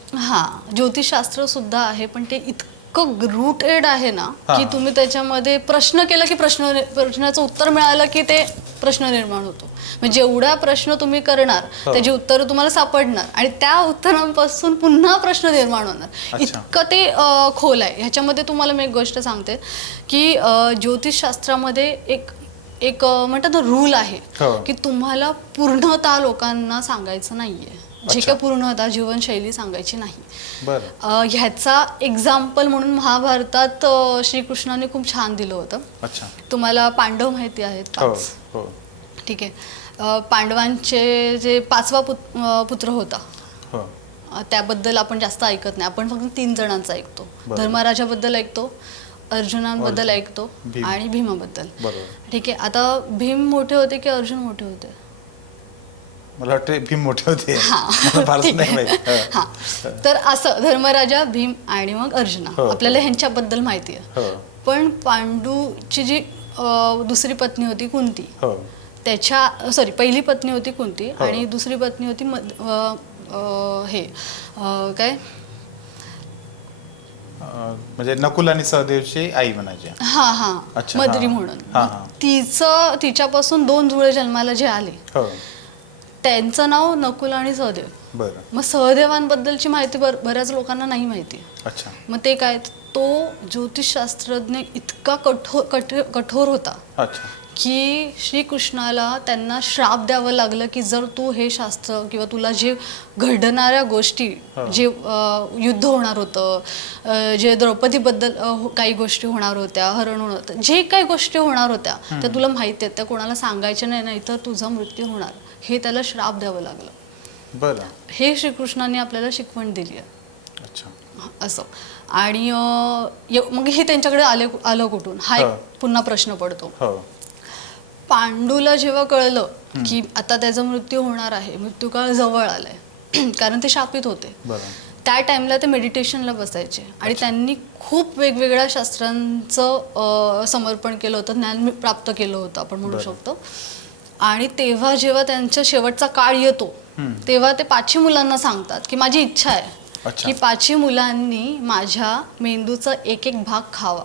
ज्योतिषशास्त्र सुद्धा आहे, पण ते इतकं रूटेड आहे ना हा. की तुम्ही त्याच्यामध्ये प्रश्न केला की प्रश्नाचं उत्तर मिळालं की ते प्रश्न निर्माण होतो. म्हणजे जेवढा प्रश्न तुम्ही करणार हो. त्याची उत्तरं तुम्हाला सापडणार आणि त्या उत्तरांपासून पुन्हा प्रश्न निर्माण होणार. अच्छा. इतकं ते खोल आहे. ह्याच्यामध्ये तुम्हाला मी एक गोष्ट सांगते की ज्योतिषशास्त्रामध्ये एक म्हणतात ना रूल आहे हो. की तुम्हाला पूर्णतः लोकांना सांगायचं नाहीये. जे अच्छा. काय पूर्णतः जीवनशैली सांगायची नाही. बरं. ह्याचा एक्झाम्पल म्हणून महाभारतात श्रीकृष्णाने खूप छान दिलं होतं. अच्छा. तुम्हाला पांडव माहिती आहेत हो 5? हो ठीक आहे. पांडवांचे जे 5वा पुत्र होता हो त्याबद्दल आपण जास्त ऐकत नाही. आपण फक्त 3 जणांचा ऐकतो. बरोबर. धर्मराजाबद्दल ऐकतो, अर्जुनाबद्दल ऐकतो भीम. आणि भीमाबद्दल. बरोबर. ठीक आहे. आता भीम मोठे होते की अर्जुन मोठे होते? मला वाटतं भीम मोठे होते. हा. मला फारच ठीक नाही आहे. माहित. हा. तर असं धर्मराजा, भीम आणि मग अर्जुना हो. आपल्याला ह्यांच्याबद्दल माहिती आहे. हो पण पांडूची जी दुसरी पत्नी होती कुंती, हो त्याच्या पहिली पत्नी होती कुंती हो. आणि दुसरी पत्नी होती काय म्हणजे नकुल आणि सहदेवची आई म्हणायची. हा हा अच्छा, मद्री हा. म्हणून. हा, हा. तिच्यापासून 2 जुळे जन्माला जे आले हो त्यांचं नाव नकुल आणि सहदेव. बरं. मग सहदेवांबद्दलची माहिती बऱ्याच लोकांना नाही माहिती. अच्छा. मग ते काय, तो ज्योतिषशास्त्रज्ञ इतका कठोर होता अच्छा. की श्रीकृष्णाला त्यांना श्राप द्यावं लागलं की जर तू हे शास्त्र किंवा तुला जे घडणाऱ्या गोष्टी, हो. जे युद्ध होणार होतं, जे द्रौपदीबद्दल काही गोष्टी होणार होत्या, हरण होणार होतं, जे काही गोष्टी होणार होत्या त्या तुला माहिती आहेत, त्या कोणाला सांगायच्या नाही तर तुझा मृत्यू होणार, हे त्याला श्राप द्यावं लागलं. बरं. हे श्रीकृष्णाने आपल्याला शिकवण दिली आहे. अच्छा. असं. आणि मग हे त्यांच्याकडे आलं कुठून, हा हो. एक पुन्हा प्रश्न पडतो. हो पांडूला जेव्हा कळलं की आता त्याचा मृत्यू होणार आहे, मृत्यूकाळ जवळ आलाय, कारण ते शापित होते, बरं. त्या टाइमला ते मेडिटेशनला बसायचे आणि त्यांनी खूप वेगवेगळ्या शास्त्रांचं समर्पण केलं होतं, ज्ञान प्राप्त केलं होतं आपण म्हणू बरं. शकतो. आणि तेव्हा जेव्हा त्यांच्या शेवटचा काळ येतो तेव्हा ते 5 मुलांना सांगतात की माझी इच्छा आहे अच्छा. की 5 मुलांनी माझ्या मेंदूचा एक भाग खावा.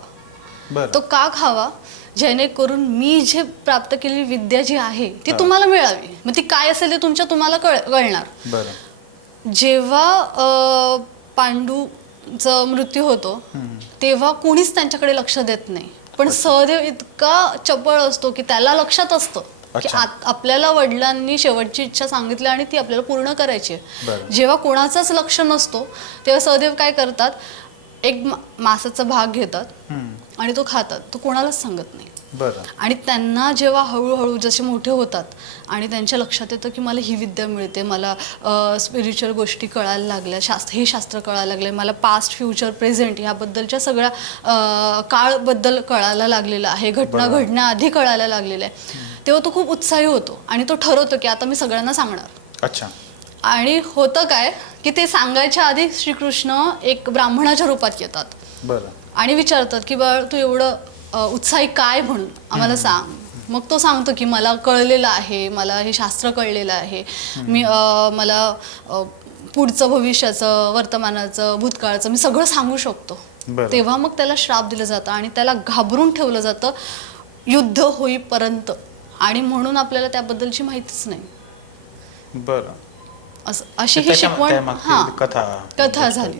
बरं. तो का खावा? जेणेकरून मी जे प्राप्त केलेली विद्या जी आहे ती तुम्हाला मिळावी. मग ती काय असेल ते तुम्हाला कळणार. बरं. जेव्हा पांडूचा मृत्यू होतो तेव्हा कोणीच त्यांच्याकडे लक्ष देत नाही, पण सहदेव इतका चपळ असतो की त्याला लक्षात असतं की अच्छा. आपल्याला वडिलांनी शेवटची इच्छा सांगितली आणि ती आपल्याला पूर्ण करायची आहे. बरं. जेव्हा कोणाचंच लक्ष नसतो तेव्हा सहदेव काय करतात, एक मासाचा भाग घेतात आणि तो खातात. तो कोणालाच सांगत नाही. बरं. आणि त्यांना जेव्हा हळूहळू जसे मोठे होतात आणि त्यांच्या लक्षात येतं की मला ही विद्या मिळते, मला स्पिरिच्युअल गोष्टी कळायला लागल्या, हे शास्त्र कळायला लागले, मला पास्ट फ्युचर प्रेझेंट ह्याबद्दलच्या सगळ्या काळबद्दल कळायला लागलेलं आहे, घटना घडण्याआधी कळायला लागलेलं आहे, तेव्हा तो खूप उत्साही होतो आणि तो ठरवतो की आता मी सगळ्यांना सांगणार. अच्छा. आणि होतं काय की ते सांगायच्या आधी श्रीकृष्ण एक ब्राह्मणाच्या रूपात येतात. बरं. आणि विचारतात की बाळ तू एवढं उत्साही काय म्हणून आम्हाला सांग. मग तो सांगतो की मला कळलेलं आहे, मला हे शास्त्र कळलेलं आहे, मला पुढचं भविष्याचं, वर्तमानाचं, भूतकाळाचं मी सगळं सांगू शकतो. बरं. तेव्हा मग त्याला श्राप दिलं जातं आणि त्याला घाबरून ठेवलं जातं युद्ध होईपर्यंत. आणि म्हणून आपल्याला त्याबद्दलची माहितीच नाही. बरं. अशी ही शिकवण कथा झाली.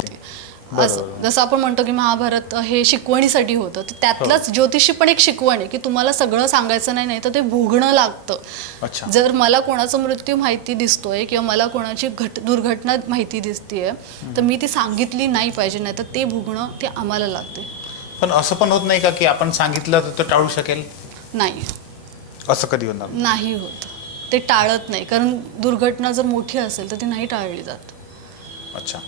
बरोबर. असं जसं आपण म्हणतो की महाभारत हे शिकवणीसाठी होतं, तर त्यातलंच ज्योतिषी पण एक शिकवण आहे की तुम्हाला सगळं सांगायचं नाही तर ते भोगणं लागतं. अच्छा. जर मला कोणाचा मृत्यू माहिती दिसतोय किंवा मला कोणाची दुर्घटना माहिती दिसतीये तर मी ती सांगितली नाही पाहिजे, नाही तर ते भोगणं ते आम्हाला लागते. पण असं पण होत नाही का की आपण सांगितलं तर तो टाळू शकेल? नाही, असं कधी होणार नाही होत. ते टाळत नाही, कारण दुर्घटना जर मोठी असेल तर ती नाही टाळली जात. अच्छा.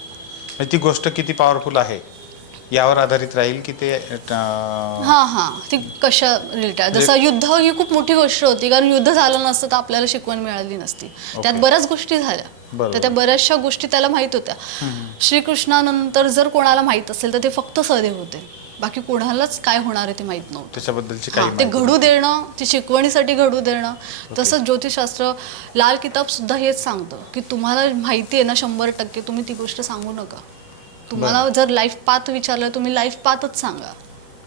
म्हणजे ती गोष्ट किती पॉवरफुल आहे यावर आधारित राहील की ते हा ती कशा रिलेटेड. जसं युद्ध ही खूप मोठी गोष्ट होती, कारण युद्ध झालं नसतं तर आपल्याला शिकवण मिळाली नसती. त्यात बऱ्याच गोष्टी झाल्या, तर त्या बऱ्याचशा गोष्टी त्याला माहित होत्या. श्रीकृष्णानंतर जर कोणाला माहित असेल तर ते फक्त सहदेव होते, बाकी कोणालाच काय होणार आहे ते माहित नव्हतं. त्याच्याबद्दलची ते काही घडू देणं, ती शिकवणीसाठी घडू देणं. तसंच ज्योतिषशास्त्र लाल किताब सुद्धा हेच सांगतं की तुम्हाला माहिती आहे ना 100%, तुम्ही ती गोष्ट सांगू नका. तुम्हाला जर लाईफ पाथ विचारलं तुम्ही लाईफ पाथच सांगा.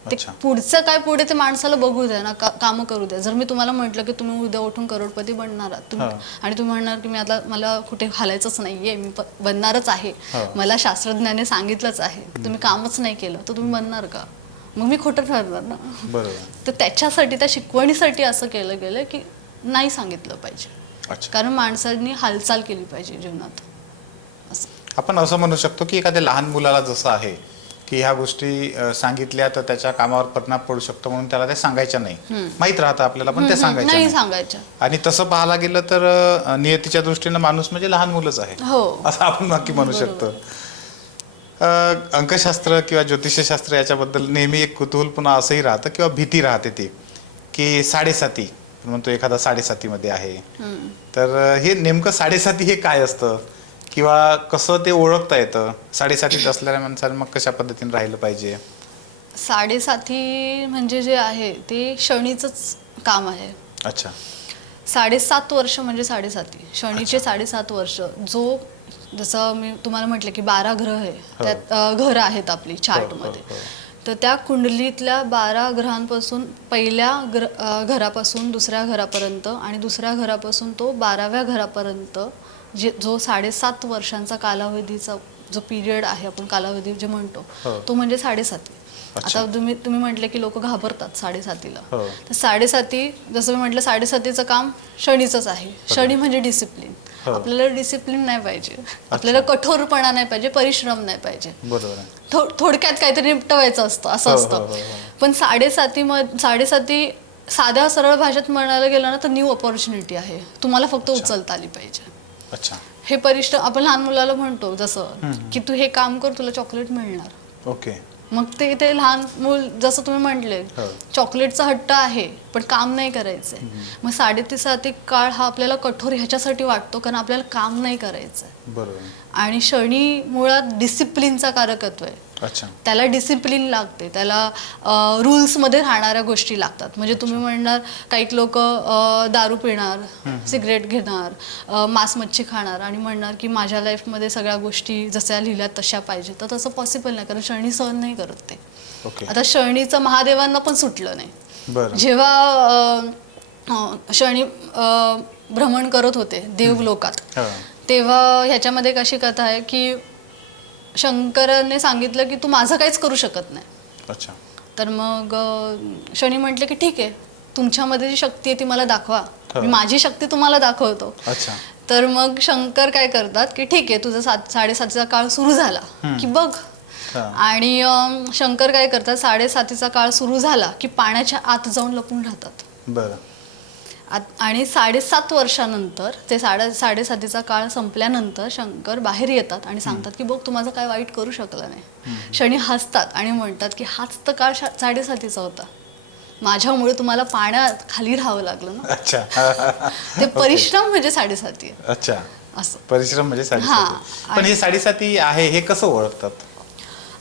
ते अच्छा. पुढचं काय पुढे ते माणसाला बघू द्या ना, कामं करू द्या. जर मी तुम्हाला म्हटलं की तुम्ही उद्या उठून करोडपती बनणार आहात तुम्ही, आणि तुम्ही म्हणणार की मी आता मला कुठे घालायचंच नाहीये, मी बनणारच आहे, मला शास्त्रज्ञाने सांगितलंच आहे, तुम्ही कामच नाही केलं तर तुम्ही बनणार का? मग मी खोटं ठरणार ना. बरोबर. तर त्याच्यासाठी त्या शिकवणीसाठी असं केलं गेलं की नाही सांगितलं पाहिजे, अच्छा. कारण माणसांनी हालचाल केली पाहिजे जीवनात. असं आपण असं म्हणू शकतो की एखाद्या लहान मुलाला जसं आहे की ह्या गोष्टी सांगितल्या तर त्याच्या कामावर परिणाम पडू शकतो म्हणून त्याला ते सांगायच्या नाही, माहित राहतं आपल्याला पण ते सांगायच्या नाही नाही. सांगायच्या. आणि तसं पाहायला गेलं तर नियतीच्या दृष्टीनं माणूस म्हणजे लहान मुलंच आहे हो, असं आपण नक्की म्हणू शकतो. अंकशास्त्र किंवा ज्योतिषशास्त्र याच्याबद्दल नेहमी एक कुतूहलपणा असंही राहतं किंवा भीती राहते ती की साडेसाती म्हणतो एखादा साडेसातीमध्ये आहे, तर हे नेमकं साडेसाती हे काय असतं किंवा कसं ते ओळखता येतं? साडेसातीत असलेल्या माणसाने मग कशा पद्धतीने राहिलं पाहिजे? साडेसाती म्हणजे जे आहे ते शनीचंच काम आहे. अच्छा. 7.5 वर्ष म्हणजे साडेसाती, शनीचे 7.5 वर्ष. जो जसं मी तुम्हाला म्हटलं की 12 ग्रह आहे, त्यात घरं आहेत आपली चार्टमध्ये, तर त्या कुंडलीतल्या 12 ग्रहांपासून पहिल्या घरापासून दुसऱ्या घरापर्यंत आणि दुसऱ्या घरापासून तो 12व्या घरापर्यंत जो 7.5 वर्षांचा कालावधीचा जो पिरियड आहे, आपण कालावधी जे म्हणतो तो म्हणजे साडेसाती. आता तुम्ही म्हटले की लोक घाबरतात साडेसातीला, तर साडेसाती जसं मी म्हटलं साडेसातीचं काम शनीचंच आहे. शनी म्हणजे डिसिप्लिन. आपल्याला डिसिप्लिन नाही पाहिजे, आपल्याला कठोरपणा नाही पाहिजे, परिश्रम नाही पाहिजे. बरोबर. थोडक्यात काहीतरी निपटवायचं असतं, असं असतं. पण साडेसाती साध्या सरळ भाषेत म्हणायला गेलं ना तर न्यू अपॉर्च्युनिटी आहे, तुम्हाला फक्त उचलता आली पाहिजे. अच्छा. हे परिश्रम आपण लहान मुलाला म्हणतो जसं की तू हे काम कर तुला चॉकलेट मिळणार. ओके. मग ते लहान मूल जसं तुम्ही म्हटले चॉकलेटचा हट्ट आहे पण काम नाही करायचंय. मग 3.5 काळ हा आपल्याला कठोर ह्याच्यासाठी वाटतो कारण आपल्याला काम नाही करायचंय. बरोबर. आणि शनी मुळात डिसिप्लिनचा कारकत्व आहे. अच्छा. त्याला डिसिप्लिन लागते, त्याला रूल्समध्ये राहणाऱ्या गोष्टी लागतात. म्हणजे तुम्ही म्हणणार काही लोक दारू पिणार, सिगरेट घेणार, मांस मच्छी खाणार आणि म्हणणार की माझ्या लाईफमध्ये सगळ्या गोष्टी जशा लिहिल्या तशा पाहिजे, तर तसं पॉसिबल नाही कारण शनी सहन नाही करत ते. आता शनीचं महादेवांना पण सुटलं नाही. जेव्हा शनी भ्रमण करत होते देवलोकात, तेव्हा ह्याच्यामध्ये कशी कथा आहे की शंकराने सांगितलं की तू माझं काहीच करू शकत नाही. अच्छा. तर मग शनी म्हटले की ठीक आहे, तुमच्यामध्ये जी शक्ती आहे ती मला दाखवा, मी माझी शक्ती तुम्हाला दाखवतो. अच्छा. तर मग शंकर काय करतात की ठीक आहे, तुझा 7.5चा काळ सुरू झाला की बघ. आणि शंकर काय करतात, 7.5चा काळ सुरू झाला की पाण्याच्या आत जाऊन लपून राहतात. बरं. आणि 7.5 वर्षानंतर ते 7.5चा काळ संपल्यानंतर शंकर बाहेर येतात आणि सांगतात की बघ तू माझं काय वाईट करू शकला नाही. शनी हसतात आणि म्हणतात की हाच तर काळ 7.5चा होता, माझ्यामुळे तुम्हाला पाण्यात खाली राहावं लागलं ना. अच्छा. ते परिश्रम म्हणजे 7.5. अच्छा. असं परिश्रम म्हणजे 7.5. पण हे 7.5 आहे हे कसं ओळखतात?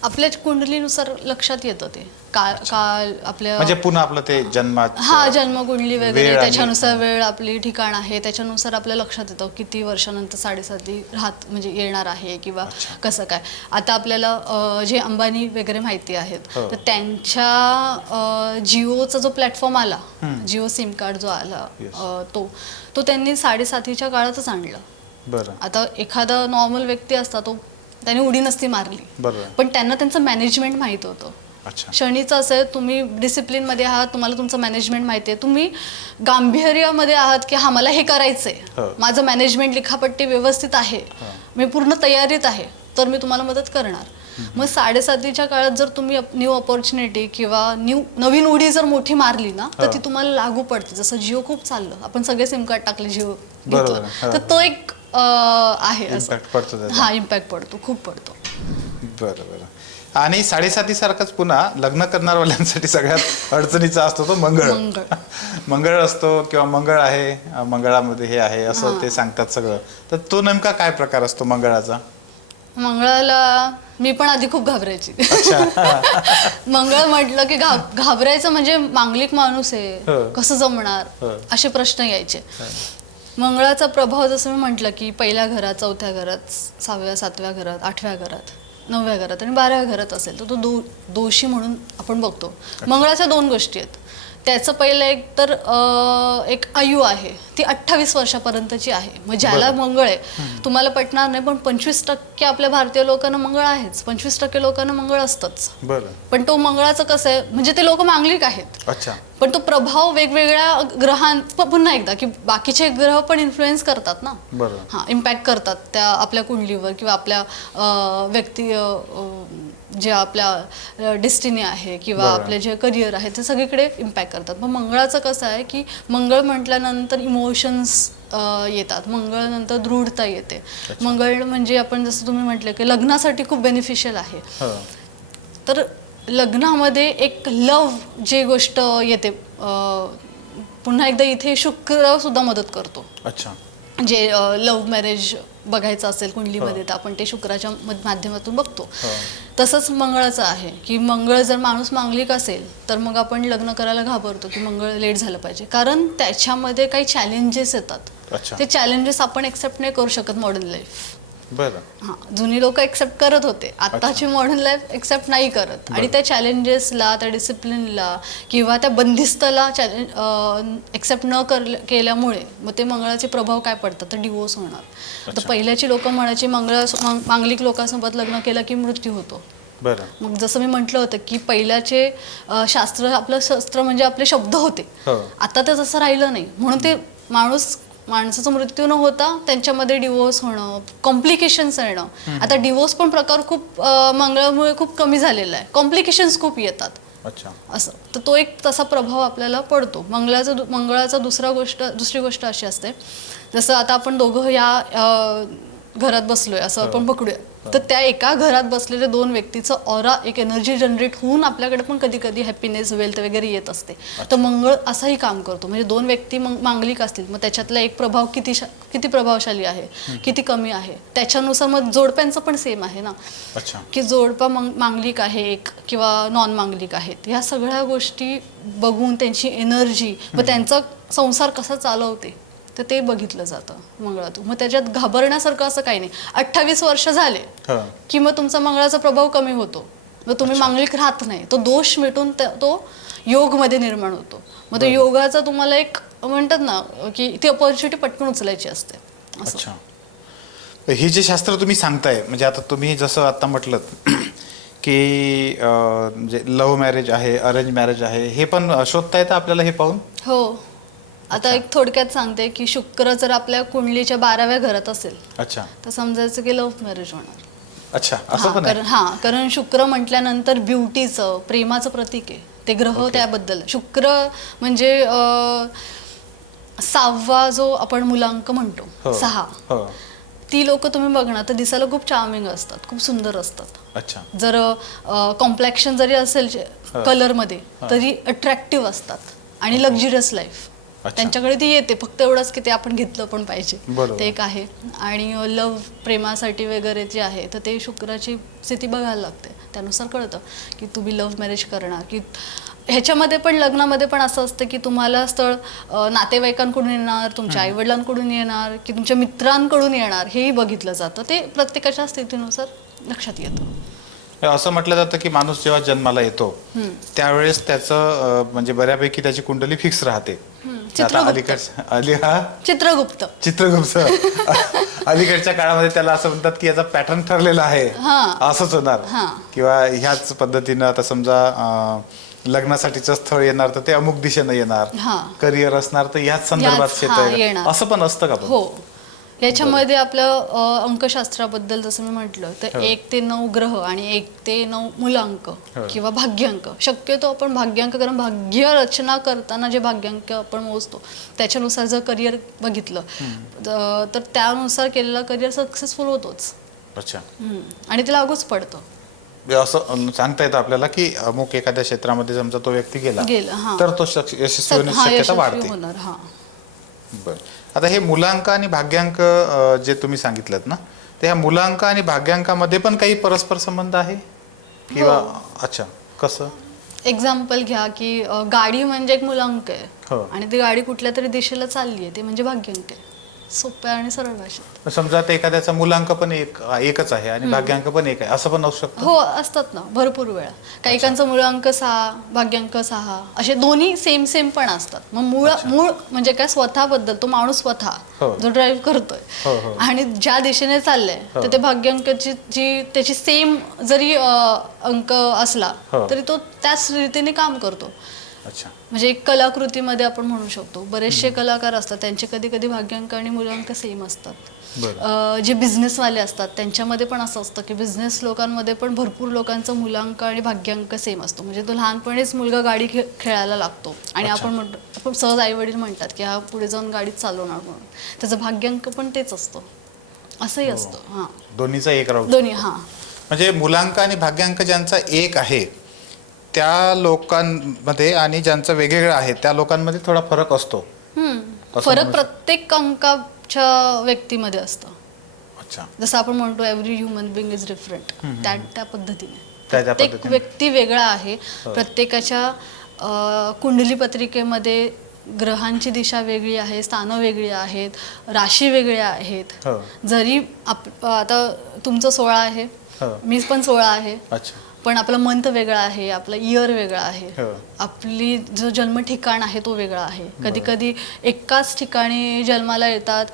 आपल्या कुंडलीनुसार लक्षात येतं ते काल आपल्या म्हणजे पुन्हा आपलं ते जन्मकुंडली वगैरे त्याच्यानुसार वेळ आपली ठिकाण आहे त्याच्यानुसार आपल्या लक्षात येतं किती वर्षानंतर 7.5 राहत म्हणजे येणार आहे किंवा कसं काय. आता आपल्याला जे अंबानी वगैरे माहिती आहेत तर त्यांच्या जिओचा जो प्लॅटफॉर्म आला, जिओ सिम कार्ड जो आला, तो त्यांनी 7.5च्या काळातच आणला. बरं. आता एखादा नॉर्मल व्यक्ती असता तो त्याने उडी नसती मारली, पण त्यांना त्यांचं मॅनेजमेंट माहित होतं. शनीचं असं आहे, तुम्ही डिसिप्लिनमध्ये आहात, तुम्हाला तुमचं मॅनेजमेंट माहिती आहे, तुम्ही गांभीर्यामध्ये आहात की हा मला हे करायचंय, माझं मॅनेजमेंट लिखापट्टी व्यवस्थित आहे, मी पूर्ण तयारीत आहे, तर मी तुम्हाला मदत करणार. मग 7.5च्या काळात जर तुम्ही न्यू अपॉर्च्युनिटी किंवा नवीन उडी जर मोठी मारली ना तर ती तुम्हाला लागू पडते. जसं जिओ खूप चाललं, आपण सगळे सिम कार्ड टाकले, जिओ घेतलं, तर तो एक आहे हा इम्पॅक्ट पडतो, खूप पडतो. बरं बरं. आणि 7.5 सारखंच पुन्हा लग्न करणारवाल्यांसाठी सगळ्यात अडचणीचा असतो तो मंगळ. मंगळ असतो किंवा मंगळ आहे, मंगळामध्ये हे आहे असं ते सांगतात सगळं. तर तो नेमका काय प्रकार असतो मंगळाचा? मंगळाला मी पण आधी खूप घाबरायची. मंगळ म्हटलं की घाबरायचं म्हणजे मांगलिक माणूस आहे, कसं जमणार, असे प्रश्न यायचे. मंगळाचा प्रभाव जसं मी म्हटलं की पहिल्या घरात, 4थ्या घरात, 6व्या 7व्या घरात, 8व्या घरात 9व्या घरात आणि 12व्या घरात असेल तर तो दोषी म्हणून आपण बघतो. मंगळाच्या 2 गोष्टी आहेत. त्याचं पहिलं एक तर एक आयु आहे ती 28 वर्षापर्यंतची आहे. मग ज्याला मंगळ आहे, तुम्हाला पटणार नाही पण 25% आपल्या भारतीय लोकांना मंगळ आहेच. 25% लोकांना मंगळ असतंच. बरं. पण तो मंगळाचं कसं आहे, म्हणजे ते लोक मांगलिक आहेत. अच्छा. पण तो प्रभाव वेगवेगळ्या पुन्हा एकदा की बाकीचे ग्रह पण इन्फ्लुएन्स करतात ना. बरं. हां, इम्पॅक्ट करतात त्या आपल्या कुंडलीवर किंवा आपल्या व्यक्ती जे आपल्या डेस्टिनी आहे किंवा आपले जे करिअर आहे ते सगळीकडे इम्पॅक्ट करतात. मग मंगळाचं कसं आहे की मंगळ म्हटल्यानंतर इमोशन्स येतात. मंगळ नंतर दृढता येते. मंगळ म्हणजे आपण जसं तुम्ही म्हटलं की लग्नासाठी खूप बेनिफिशियल आहे. तर लग्नामध्ये एक लव्ह जी गोष्ट येते, पुन्हा एकदा इथे शुक्र सुद्धा मदत करतो. अच्छा. जे लव्ह मॅरेज बघायचं असेल कुंडलीमध्ये तर आपण ते शुक्राच्या माध्यमातून बघतो. तसंच मंगळाचं आहे की मंगळ जर माणूस मांगलिक असेल तर मग आपण लग्न करायला घाबरतो की मंगळ लेट झालं पाहिजे, कारण त्याच्यामध्ये काही चॅलेंजेस येतात. ते चॅलेंजेस आपण एक्सेप्ट नाही करू शकत मॉडर्न लाईफ. बरं. हां, जुनी लोक एक्सेप्ट करत होते, आताची मॉडर्न लाईफ एक्सेप्ट नाही करत. आणि त्या चॅलेंजेसला, त्या डिसिप्लिनला किंवा त्या बंदिस्तला एक्सेप्ट न केल्यामुळे मग ते मंगळाचे प्रभाव काय पडतात तर डिवोर्स होणार. तर पहिल्याची लोक म्हणायची मांगलिक लोकांसोबत लग्न केलं की मृत्यू होतो. बरं. मग जसं मी म्हटलं होतं की पहिल्याचे शास्त्र, आपलं शस्त्र म्हणजे आपले शब्द होते. आता ते तसं राहिलं नाही, म्हणून ते माणसाचा मृत्यू न होता त्यांच्यामध्ये डिवोर्स होणं, कॉम्प्लिकेशन्स येणं. आता डिवोर्स पण प्रकार खूप मंगळामुळे खूप कमी झालेला आहे. कॉम्प्लिकेशन्स खूप येतात. अच्छा. असं तर तो एक तसा प्रभाव आपल्याला पडतो. मंगळाचा दुसरी गोष्ट अशी असते, जसं आता आपण दोघं या घरात बसलोय असं आपण पकडूया, तर त्या एका घरात बसलेल्या 2 व्यक्तीचं ऑरा, एक एनर्जी जनरेट होऊन आपल्याकडे पण कधी कधी हॅपीनेस, वेल्थ वगैरे येत असते. तर मंगळ असंही काम करतो. म्हणजे 2 व्यक्ती मांगलिक असतील, मग त्याच्यातला एक प्रभाव किती प्रभावशाली आहे, किती कमी आहे, त्याच्यानुसार मग जोडप्यांचं पण सेम आहे ना. अच्छा. की जोडपा मांगलिक आहे एक किंवा नॉन मांगलिक आहेत, ह्या सगळ्या गोष्टी बघून त्यांची एनर्जी व त्यांचा संसार कसा चालवते तर ते बघितलं जातं मंगळातून. मग त्याच्यात घाबरण्यासारखं असं काही नाही. 28 वर्ष झाले की मग तुमचा मंगळाचा प्रभाव कमी होतो, मग तुम्ही मांगलिक राहत नाही. तो दोष मिटून तो योगमध्ये निर्माण होतो. मग तो योगाचा तुम्हाला एक म्हणतात ना की ती अपॉर्च्युनिटी पटकन उचलायची असते. अच्छा. ही जे शास्त्र तुम्ही सांगताय, म्हणजे आता तुम्ही जसं आता म्हटलं की म्हणजे लव्ह मॅरेज आहे, अरेंज मॅरेज आहे, हे पण शोधता येतं आपल्याला हे पाहून? हो. आता एक थोडक्यात सांगते की शुक्र जर आपल्या कुंडलीच्या 12व्या घरात असेल, अच्छा, तर समजायचं की लव्ह मॅरेज होणार. अच्छा, असं पण आहे? कारण शुक्र म्हटल्यानंतर ब्युटीचं, प्रेमाचं प्रतीक आहे ते ग्रह. त्याबद्दल शुक्र म्हणजे 6वा जो आपण मुलांक म्हणतो, 6, ती लोक तुम्ही बघणार तर दिसायला खूप चार्मिंग असतात, खूप सुंदर असतात. अच्छा. जर कॉम्प्लेक्शन जरी असेल कलरमध्ये तरी अट्रॅक्टिव्ह असतात आणि लक्झरियस लाईफ त्यांच्याकडे ती येते. फक्त एवढंच की ते आपण घेतलं पण पाहिजे, ते एक आहे. आणि लव्ह, प्रेमासाठी वगैरे जे आहे तर ते शुक्राची स्थिती बघायला लागते, त्यानुसार कळतं की तुम्ही लव्ह मॅरेज करणार की ह्याच्यामध्ये पण. लग्नामध्ये पण असं असतं की तुम्हाला स्थळ नातेवाईकांकडून येणार, तुमच्या आईवडिलांकडून येणार की तुमच्या मित्रांकडून येणार, हेही बघितलं जातं. ते प्रत्येकाच्या स्थितीनुसार लक्षात येतं. असं म्हटलं जातं की माणूस जेव्हा जन्माला येतो त्यावेळेस त्याचं म्हणजे बऱ्यापैकी त्याची कुंडली फिक्स राहते. चित्रगुप्त अलीकडच्या काळामध्ये त्याला असं म्हणतात की याचा पॅटर्न ठरलेला आहे, असंच होणार. किंवा ह्याच पद्धतीनं आता समजा लग्नासाठीचं स्थळ येणार तर ते अमुक दिशेनं येणार, करिअर असणार तर ह्याच संदर्भात क्षेत्र, असं पण असतं का? हो. याच्यामध्ये आपलं अंकशास्त्राबद्दल जसं मी म्हटलं तर 1 ते 9 ग्रह आणि 1 ते 9 मुलांक किंवा भाग्यांक. शक्यतो आपण भाग्यांक, कारण भाग्य रचना करताना जे भाग्यांक आपण मोजतो त्याच्यानुसार जर करिअर बघितलं तर त्यानुसार केलेला करिअर सक्सेसफुल होतोच. अच्छा. आणि ते लागूच पडतं. असं सांगता येतं आपल्याला की अमुक एखाद्या क्षेत्रामध्ये समजा तो व्यक्ती गेला तर तो यशस्वी होण्याची शक्यता वाढते. बरं. आता हे मुलांक आणि भाग्यांक जे तुम्ही सांगितलं ना, तर ह्या मुलांक आणि भाग्यांकामध्ये पण काही परस्पर संबंध आहे किंवा? अच्छा, कसं? एक्झाम्पल घ्या की गाडी म्हणजे एक मुलांक आहे आणि ती गाडी कुठल्या तरी दिशेला चालली आहे, ते म्हणजे भाग्यांक आहे. सोप्या आणि सरळ भाषेत. समजा आता एखाद्याचा मूलांक पण एकच आहे आणि भाग्यांक पण एक आहे, असं पण असू शकतं. हो असतात ना भरपूर वेळा. काहीकांचा मूळांक 6, भाग्यांक 6 असे दोन्ही सेम सेम पण असतात. मग मूळ म्हणजे काय स्वतःबद्दल तो माणूस स्वतः हो. जो ड्राईव्ह करतोय हो, हो. आणि ज्या दिशेने चाललंय तर ते भाग्यांकाची जी त्याची सेम जरी अंक असला हो. तरी तो त्याच रीतीने काम करतो. अच्छा. म्हणजे एक कलाकृतीमध्ये आपण म्हणू शकतो बरेचसे कलाकार असतात त्यांचे कधी कधी भाग्यांक आणि मूल्यांक सेम असतात. बरं. जे बिझनेसवाले असतात त्यांच्यामध्ये पण असं असतं की बिझनेस लोकांमध्ये पण भरपूर लोकांचं मूल्यांक आणि भाग्यांक सेम असतो. म्हणजे तो लहानपणीच मुलगा गाडी खेळायला लागतो आणि अच्छा. आपण सहज आई वडील म्हणतात की हा पुढे जाऊन गाडीच चालवणार म्हणून. त्याचं भाग्यांक पण तेच असतं असंही असतं. हां दोन्हीचा एक राहू. दोन्ही हां म्हणजे मूलांक आणि भाग्यांक ज्यांचा एक आहे त्या लोकांमध्ये आणि ज्यांचा वेगवेगळा आहे त्या लोकांमध्ये थोडा फरक असतो. असं फरक म्हणू प्रत्येक अंकाच्या व्यक्तीमध्ये असतं. अच्छा. जसं आपण म्हणतो every human being is different त्या पद्धतीने त्या प्रत्येक पद्धतीने. व्यक्ती वेगळा आहे. प्रत्येकाच्या कुंडली पत्रिकेमध्ये ग्रहांची दिशा वेगळी आहे, स्थानं वेगळी आहेत, राशी वेगळ्या आहेत. हो. जरी आता तुमचं 16 आहे, हो. मी पण 16 आहे, अच्छा. पण आपलं मंथ वेगळा आहे, आपलं इयर वेगळा आहे, हो. आपली जो जन्म ठिकाण आहे तो वेगळा आहे. कधी कधी एकाच ठिकाणी जन्माला येतात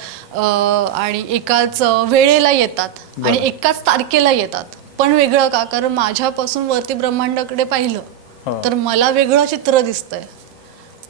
आणि एकाच वेळेला येतात आणि एकाच तारखेला येतात, पण वेगळं का? कारण माझ्यापासून वरती ब्रह्मांडाकडे पाहिलं तर मला वेगळं चित्र दिसतंय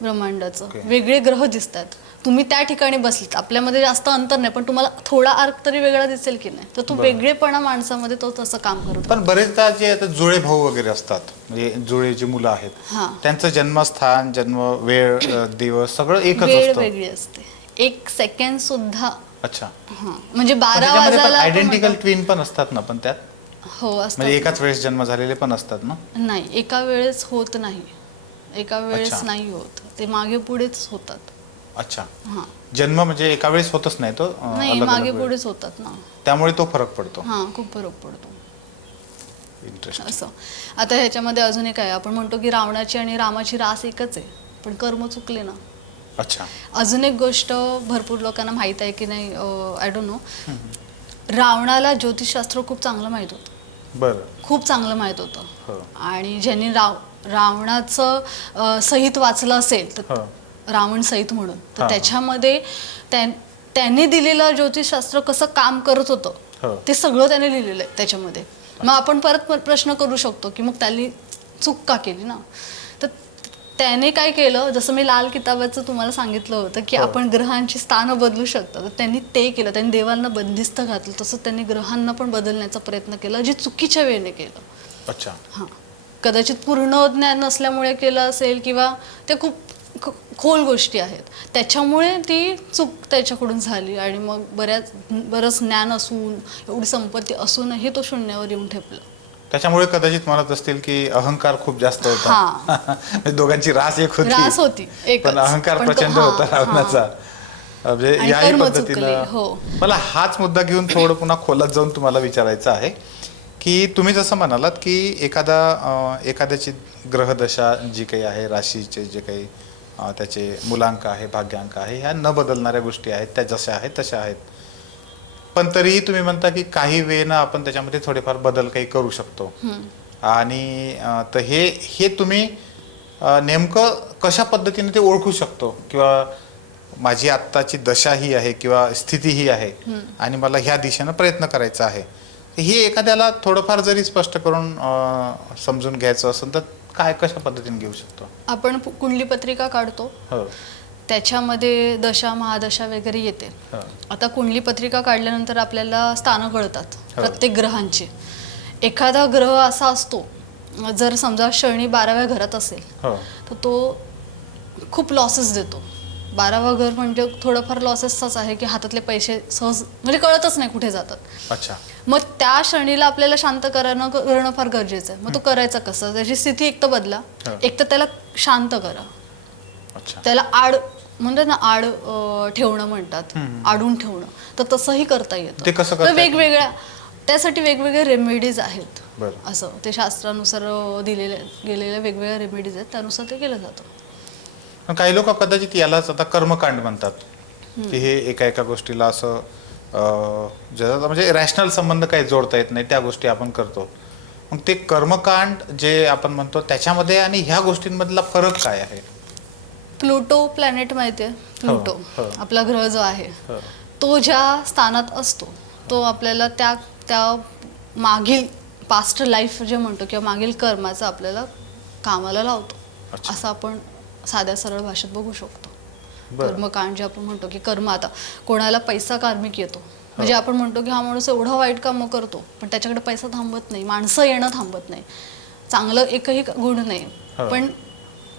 ब्रह्मांडाचं. वेगळे ग्रह दिसतात. तुम्ही त्या ठिकाणी बसलेत, आपल्यामध्ये जास्त अंतर नाही पण तुम्हाला थोडा आर्क तरी वेगळा दिसेल की नाही. तर तो वेगळेपणा माणसामध्ये तो तसं काम करतो. पण बरेचदा जे आता जुळे भाऊ वगैरे असतात म्हणजे जुळे जी मुलं आहेत हां त्यांचं जन्मस्थान जन्म वेळ दिवस सगळं एकच वेळ असतं. वेगळी असते. 1 सेकंड सुद्धा. अच्छा. हां म्हणजे 12 वाजायला आयडेंटिकल ट्विन पण असतात ना पण त्यात हो असतात. म्हणजे एकाच वेळेस जन्म झालेले पण असतात ना. नाही एका वेळेस होत नाही, एका वेळेस अच्छा. नाही होत, ते मागे पुढेच होतात. अच्छा. हां जन्म म्हणजे एका वेळेस होतच नाही तो नाही अलग-अलग मागे वेळेस. पुढेच होतात ना. त्यामुळे तो फरक पडतो. हां खूप फरक पडतो. इंटरेस्ट. असं आता ह्याच्यामध्ये अजून एक आहे, आपण म्हणतो की रावणाची आणि रामाची रास एकच आहे पण कर्म चुकले ना. अच्छा. अजून एक गोष्ट भरपूर लोकांना माहीत आहे की नाही आय डोंट नो, रावणाला ज्योतिषशास्त्र खूप चांगलं माहीत होतं. बरं. खूप चांगलं माहीत हो. होतं आणि ज्यांनी रावणाचं सहित वाचलं असेल तर हो. रावण सहित म्हणून तर हां. त्याच्यामध्ये त्यांनी दिलेलं ज्योतिषशास्त्र कसं काम करत हो. होतं ते सगळं त्याने लिहिलेलं आहे त्याच्यामध्ये. मग आपण परत प्रश्न करू शकतो की मग त्यांनी चूक का केली ना. तर त्याने काय केलं, जसं मी लाल किताबाचं तुम्हाला सांगितलं होतं की आपण ग्रहांची स्थानं बदलू शकतो, तर त्यांनी ते केलं. त्यांनी देवांना बंदिस्त घातलं, तसं त्यांनी ग्रहांना पण बदलण्याचा प्रयत्न केला जे चुकीच्या वेळेने केलं. अच्छा. हां कदाचित पूर्ण ज्ञान नसल्यामुळे केलं असेल किंवा ते खूप खोल गोष्टी आहेत त्याच्यामुळे ती चूक त्याच्याकडून झाली आणि मग बरंच ज्ञान असून एवढी संपत्ती असूनही तो शून्यावर येऊन ठेपला. त्याच्यामुळे कदाचित म्हणत असतील की अहंकार खूप जास्त होता. म्हणजे दोघांची रास रास होती एकच, पण अहंकार पण प्रचंड होता रावणाचा. म्हणजे आणि याही कर्म चुकले. पद्धतीनं हो. मला हाच मुद्दा घेऊन थोडं पुन्हा खोलात जाऊन तुम्हाला विचारायचं आहे की तुम्ही जसं म्हणालात की एखाद्याची ग्रहदशा जी काही आहे, राशीचे जे काही त्याचे मूलांक आहे, भाग्यांक आहे, ह्या न बदलणाऱ्या गोष्टी आहेत, त्या जशा आहेत तशा आहेत. पण तरीही तुम्ही म्हणता की काही वेळेनं आपण त्याच्यामध्ये थोडेफार बदल काही करू शकतो. आणि तर हे तुम्ही नेमकं कशा पद्धतीने ते ओळखू शकतो किंवा माझी आत्ताची दशा ही आहे किंवा स्थिती ही आहे आणि मला ह्या दिशेनं प्रयत्न करायचा आहे, हे एखाद्याला थोडंफार जरी स्पष्ट करून समजून घ्यायचं असेल तर काय कशा पद्धतीने घेऊ शकतो आपण? कुंडली पत्रिका काढतो, हो. त्याच्यामध्ये दशा महादशा वगैरे येते. आता कुंडली पत्रिका काढल्यानंतर आपल्याला स्थानं कळतात प्रत्येक ग्रहांची. एखादा ग्रह असा असतो, जर समजा शनी 12व्या घरात असेल तर तो खूप लॉसेस देतो. 12वं घर म्हणजे थोडंफार लॉसेसचाच आहे की हातातले पैसे सहज म्हणजे कळतच नाही कुठे जातात. अच्छा. मग त्या शनीला आपल्याला शांत करणं फार गरजेचं आहे. मग तो करायचा कसं? त्याची स्थिती एक तर बदला, एक तर त्याला शांत करा. त्याला म्हणजे ना आड ठेवणं म्हणतात, आडून ठेवणं, तर तसंही करता येतं. ते कसं करता येतं? त्यासाठी वेगवेगळे रेमेडीज आहेत. असं ते शास्त्रानुसार गेलेल्या वेगवेगळ्या रेमेडीज आहेत, त्यानुसार ते केलं जातं. काही लोक कदाचित यालाच आता कर्मकांड म्हणतात की हे एका एका गोष्टीला असं म्हणजे रॅशनल संबंध काही जोडता येत नाही, त्या गोष्टी आपण करतो. मग ते कर्मकांड जे आपण म्हणतो त्याच्यामध्ये आणि ह्या गोष्टींमधला फरक काय आहे? प्लुटो प्लॅनेट माहितीये, प्लुटो हो. आपला ग्रह जो आहे हो. तो ज्या स्थानात असतो तो आपल्याला त्या त्या मागील पास्ट लाईफ जे म्हणतो किंवा मागील कर्माचं आपल्याला कामाला लावतो. अच्छा. असं आपण साध्या सरळ भाषेत बघू शकतो. बरं. कर्मकांड जे आपण म्हणतो की कर्म, आता कोणाला पैसा कार्मिक येतो, म्हणजे आपण म्हणतो की हा माणूस एवढं वाईट कामं करतो पण त्याच्याकडे पैसा थांबत नाही, माणसं येणं थांबत नाही, चांगलं एकही गुण नाही, हो. पण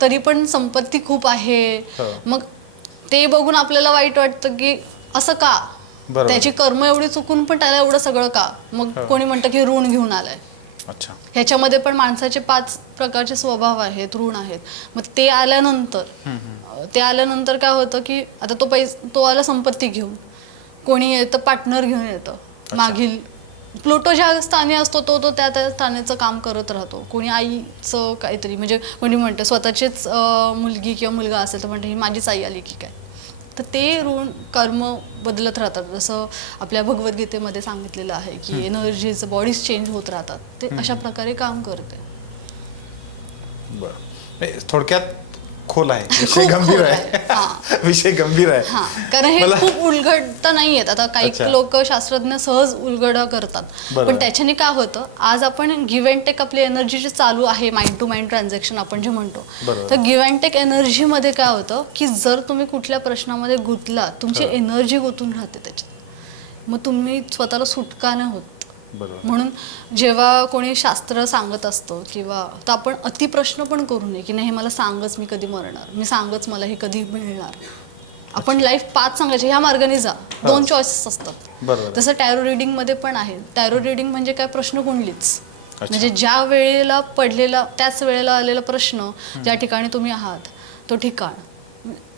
तरी पण संपत्ती खूप आहे. हो. मग ते बघून आपल्याला वाईट वाटतं की असं का, बरोबर. त्याची कर्म एवढी चुकून पण त्याला एवढं सगळं का. मग हो. कोणी म्हणतं की ऋण घेऊन आलाय. अच्छा. ह्याच्यामध्ये पण माणसाचे 5 प्रकारचे स्वभाव आहेत, ऋण आहेत. मग ते आल्यानंतर काय होतं की आता तो आला संपत्ती घेऊन, कोणी येतं पार्टनर घेऊन येतं, मागील प्लुटो ज्या स्थानी असतो तो त्या त्या स्थानाचं काम करत राहतो. कोणी आईचं काहीतरी, म्हणजे कोणी म्हणतं स्वतःचीच मुलगी किंवा मुलगा असेल तर म्हणतं ही माझीच आई आली की काय. तर ते ऋण कर्म बदलत राहतात. जसं आपल्या भगवद्गीतेमध्ये सांगितलेलं आहे की एनर्जीज बॉडीज चेंज होत राहतात. ते अशा प्रकारे काम करते. बरं, थोडक्यात खोल आहे, विषय खूप गंभीर खोल आहे. हां. विषय गंभीर आहे. हा, कारण हे खूप उलगडता नाही येत. आता काही अच्छा. लोक शास्त्रज्ञ सहज उलगडा करतात, बरोबर. पण त्याच्याने काय होतं, आज आपण गिव्ह अँड टेक आपली एनर्जी जी चालू आहे, माइंड टू माइंड ट्रान्झॅक्शन आपण जे म्हणतो, बरोबर. तर गिव्ह अँड टेक एनर्जीमध्ये काय होतं की जर तुम्ही कुठल्या प्रश्नामध्ये गुंतला, तुमची एनर्जी गुंतून राहते त्याच्यात, मग तुम्ही स्वतःला सुटका नाही होत. बरोबर. म्हणून जेव्हा कोणी शास्त्र सांगत असतं किंवा तर आपण अतिप्रश्न पण करू नये की नाही हे मला सांगच मी कधी मरणार, मी सांगच मला हे कधी मिळणार. आपण लाईफ 5 सांगायचे, ह्या मार्गाने जा, 2 चॉईसेस असतात. बरोबर. तसं टॅरो रिडिंग मध्ये पण आहे. टॅरो रिडिंग म्हणजे काय, प्रश्न कुंडलीच, म्हणजे ज्या वेळेला पडलेला त्याच वेळेला आलेला प्रश्न, ज्या ठिकाणी तुम्ही आहात तो ठिकाण,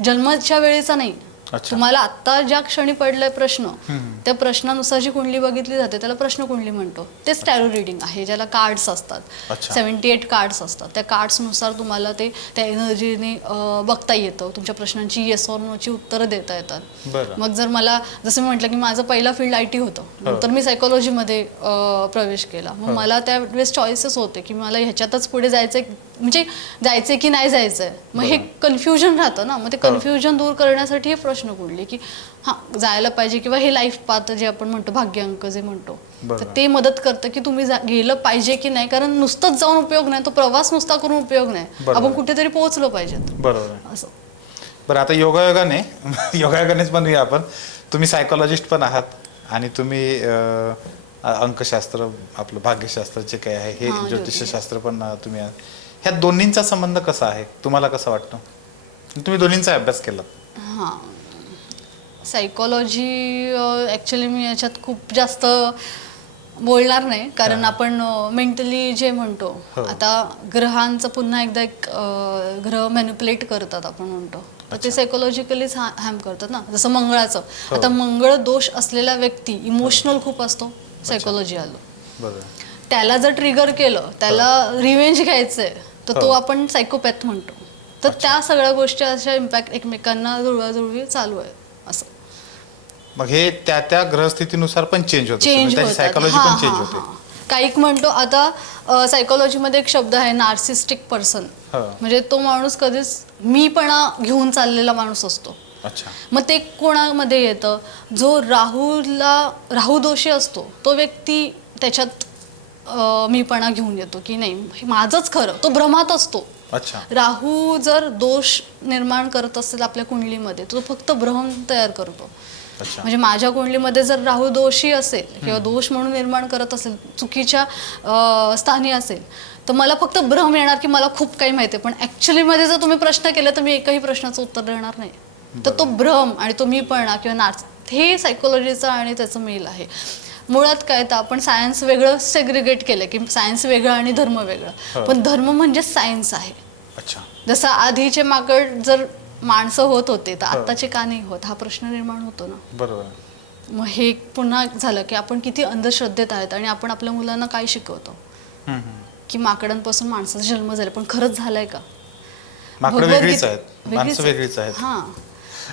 जन्माच्या वेळेचा नाही. अच्छा. तुम्हाला आता ज्या क्षणी पडलाय प्रश्न, त्या प्रश्नानुसार जी कुंडली बघितली जाते त्याला प्रश्न कुंडली म्हणतो. तेच टॅरो रिडिंग आहे, ज्याला कार्ड्स असतात. अच्छा. 78 कार्ड्स असतात. त्या कार्ड्सनुसार तुम्हाला ते त्या एनर्जीने बघता येतं. तुमच्या प्रश्नांची येस ऑर नोची उत्तरं देता येतात. बरं. मग जर मला, जसं मी म्हटलं की माझं पहिला फील्ड IT होतं, नंतर मी सायकोलॉजीमध्ये प्रवेश केला. मग मला त्यावेळेस चॉईसेस होते की मला ह्याच्यातच पुढे जायचंय, म्हणजे जायचंय की नाही जायचंय. मग हे कन्फ्युजन राहतं ना, मग ते कन्फ्युजन दूर करण्यासाठी हे प्रश्न कुंडली की हां जायला पाहिजे, किंवा हे लाईफ पाथ जे आपण म्हणतो, भाग्यांक जे म्हणतो, तर ते मदत करतं की तुम्ही गेलं पाहिजे की नाही. कारण नुसतंच जाऊन उपयोग नाही, तो प्रवास नुसता करून उपयोग नाही, आपण कुठेतरी पोहोचलो पाहिजेत. बरोबर. असं. बरं, आता योगायोगानेच म्हणूया आपण, तुम्ही सायकोलॉजिस्ट पण आहात आणि तुम्ही अंकशास्त्र, आपलं भाग्यशास्त्र जे काही आहे हे ज्योतिषशास्त्र पण तुम्ही आहात. ह्या दोन्हींचा संबंध कसा आहे, तुम्हाला कसं वाटतं? तुम्ही दोन्हींचा अभ्यास केला. हां, सायकोलॉजी ॲक्च्युली मी याच्यात खूप जास्त बोलणार नाही, कारण आपण मेंटली जे म्हणतो, आता ग्रहांचं पुन्हा एकदा एक ग्रह मॅनिप्युलेट करतात आपण म्हणतो, तर ते सायकोलॉजिकलीच हॅम करतात ना. जसं मंगळाचं, आता मंगळ दोष असलेला व्यक्ती इमोशनल खूप असतो, सायकोलॉजी आलं. बरोबर. त्याला जर ट्रिगर केलं, त्याला रिव्हेंज घ्यायचंय, तर तो आपण सायकोपॅथ म्हणतो. तर त्या सगळ्या गोष्टी अशा इम्पॅक्ट एकमेकांना जुळवाजुळवी चालू आहे असं. मग हे त्या त्या ग्रहस्थितीनुसार पण चेंज होतं, सायकोलॉजी पण चेंज होते. काही म्हणतो, आता सायकोलॉजीमध्ये एक शब्द आहे नार्सिस्टिक पर्सन, म्हणजे तो माणूस कधीच मीपणा घेऊन चाललेला माणूस असतो. अच्छा. मग ते कोणामध्ये येतं, जो राहू दोषी असतो तो व्यक्ती त्याच्यात मीपणा घेऊन येतो की नाही हे माझंच खरं, तो भ्रमात असतो. अच्छा. राहू जर दोष निर्माण करत असेल आपल्या कुंडलीमध्ये, तो फक्त भ्रम तयार करतो. अच्छा. म्हणजे माझ्या कुंडलीमध्ये जर राहू दोषी असेल किंवा दोष म्हणून निर्माण करत असेल, चुकीच्या स्थानी असेल, तर मला फक्त भ्रम येणार की मला खूप काही माहिती आहे, पण ऍक्च्युली मध्ये जर तुम्ही प्रश्न केला तर मी एकही प्रश्नाचं उत्तर देणार नाही. तर तो भ्रम आणि तो मीपणा किंवा हे सायकोलॉजीचं आणि त्याचं मेल आहे. मुळात काय, तर आपण सायन्स वेगळं सेग्रिगेट केलं की सायन्स वेगळं आणि धर्म वेगळं, पण धर्म म्हणजे सायन्स आहे. अच्छा. जसं आधीचे माकड जर माणसं होत होते तर आत्ताचे का नाही होत, हा प्रश्न निर्माण होतो ना. बरोबर. मग हे पुन्हा झालं की आपण किती अंधश्रद्धेत आहेत आणि आपण आपल्या मुलांना काय शिकवतो की माकडांपासून माणसाचा जन्म झाला, पण खरंच झालाय का? माकडं वेगळीच आहेत, माणसं वेगळीच आहेत. हां,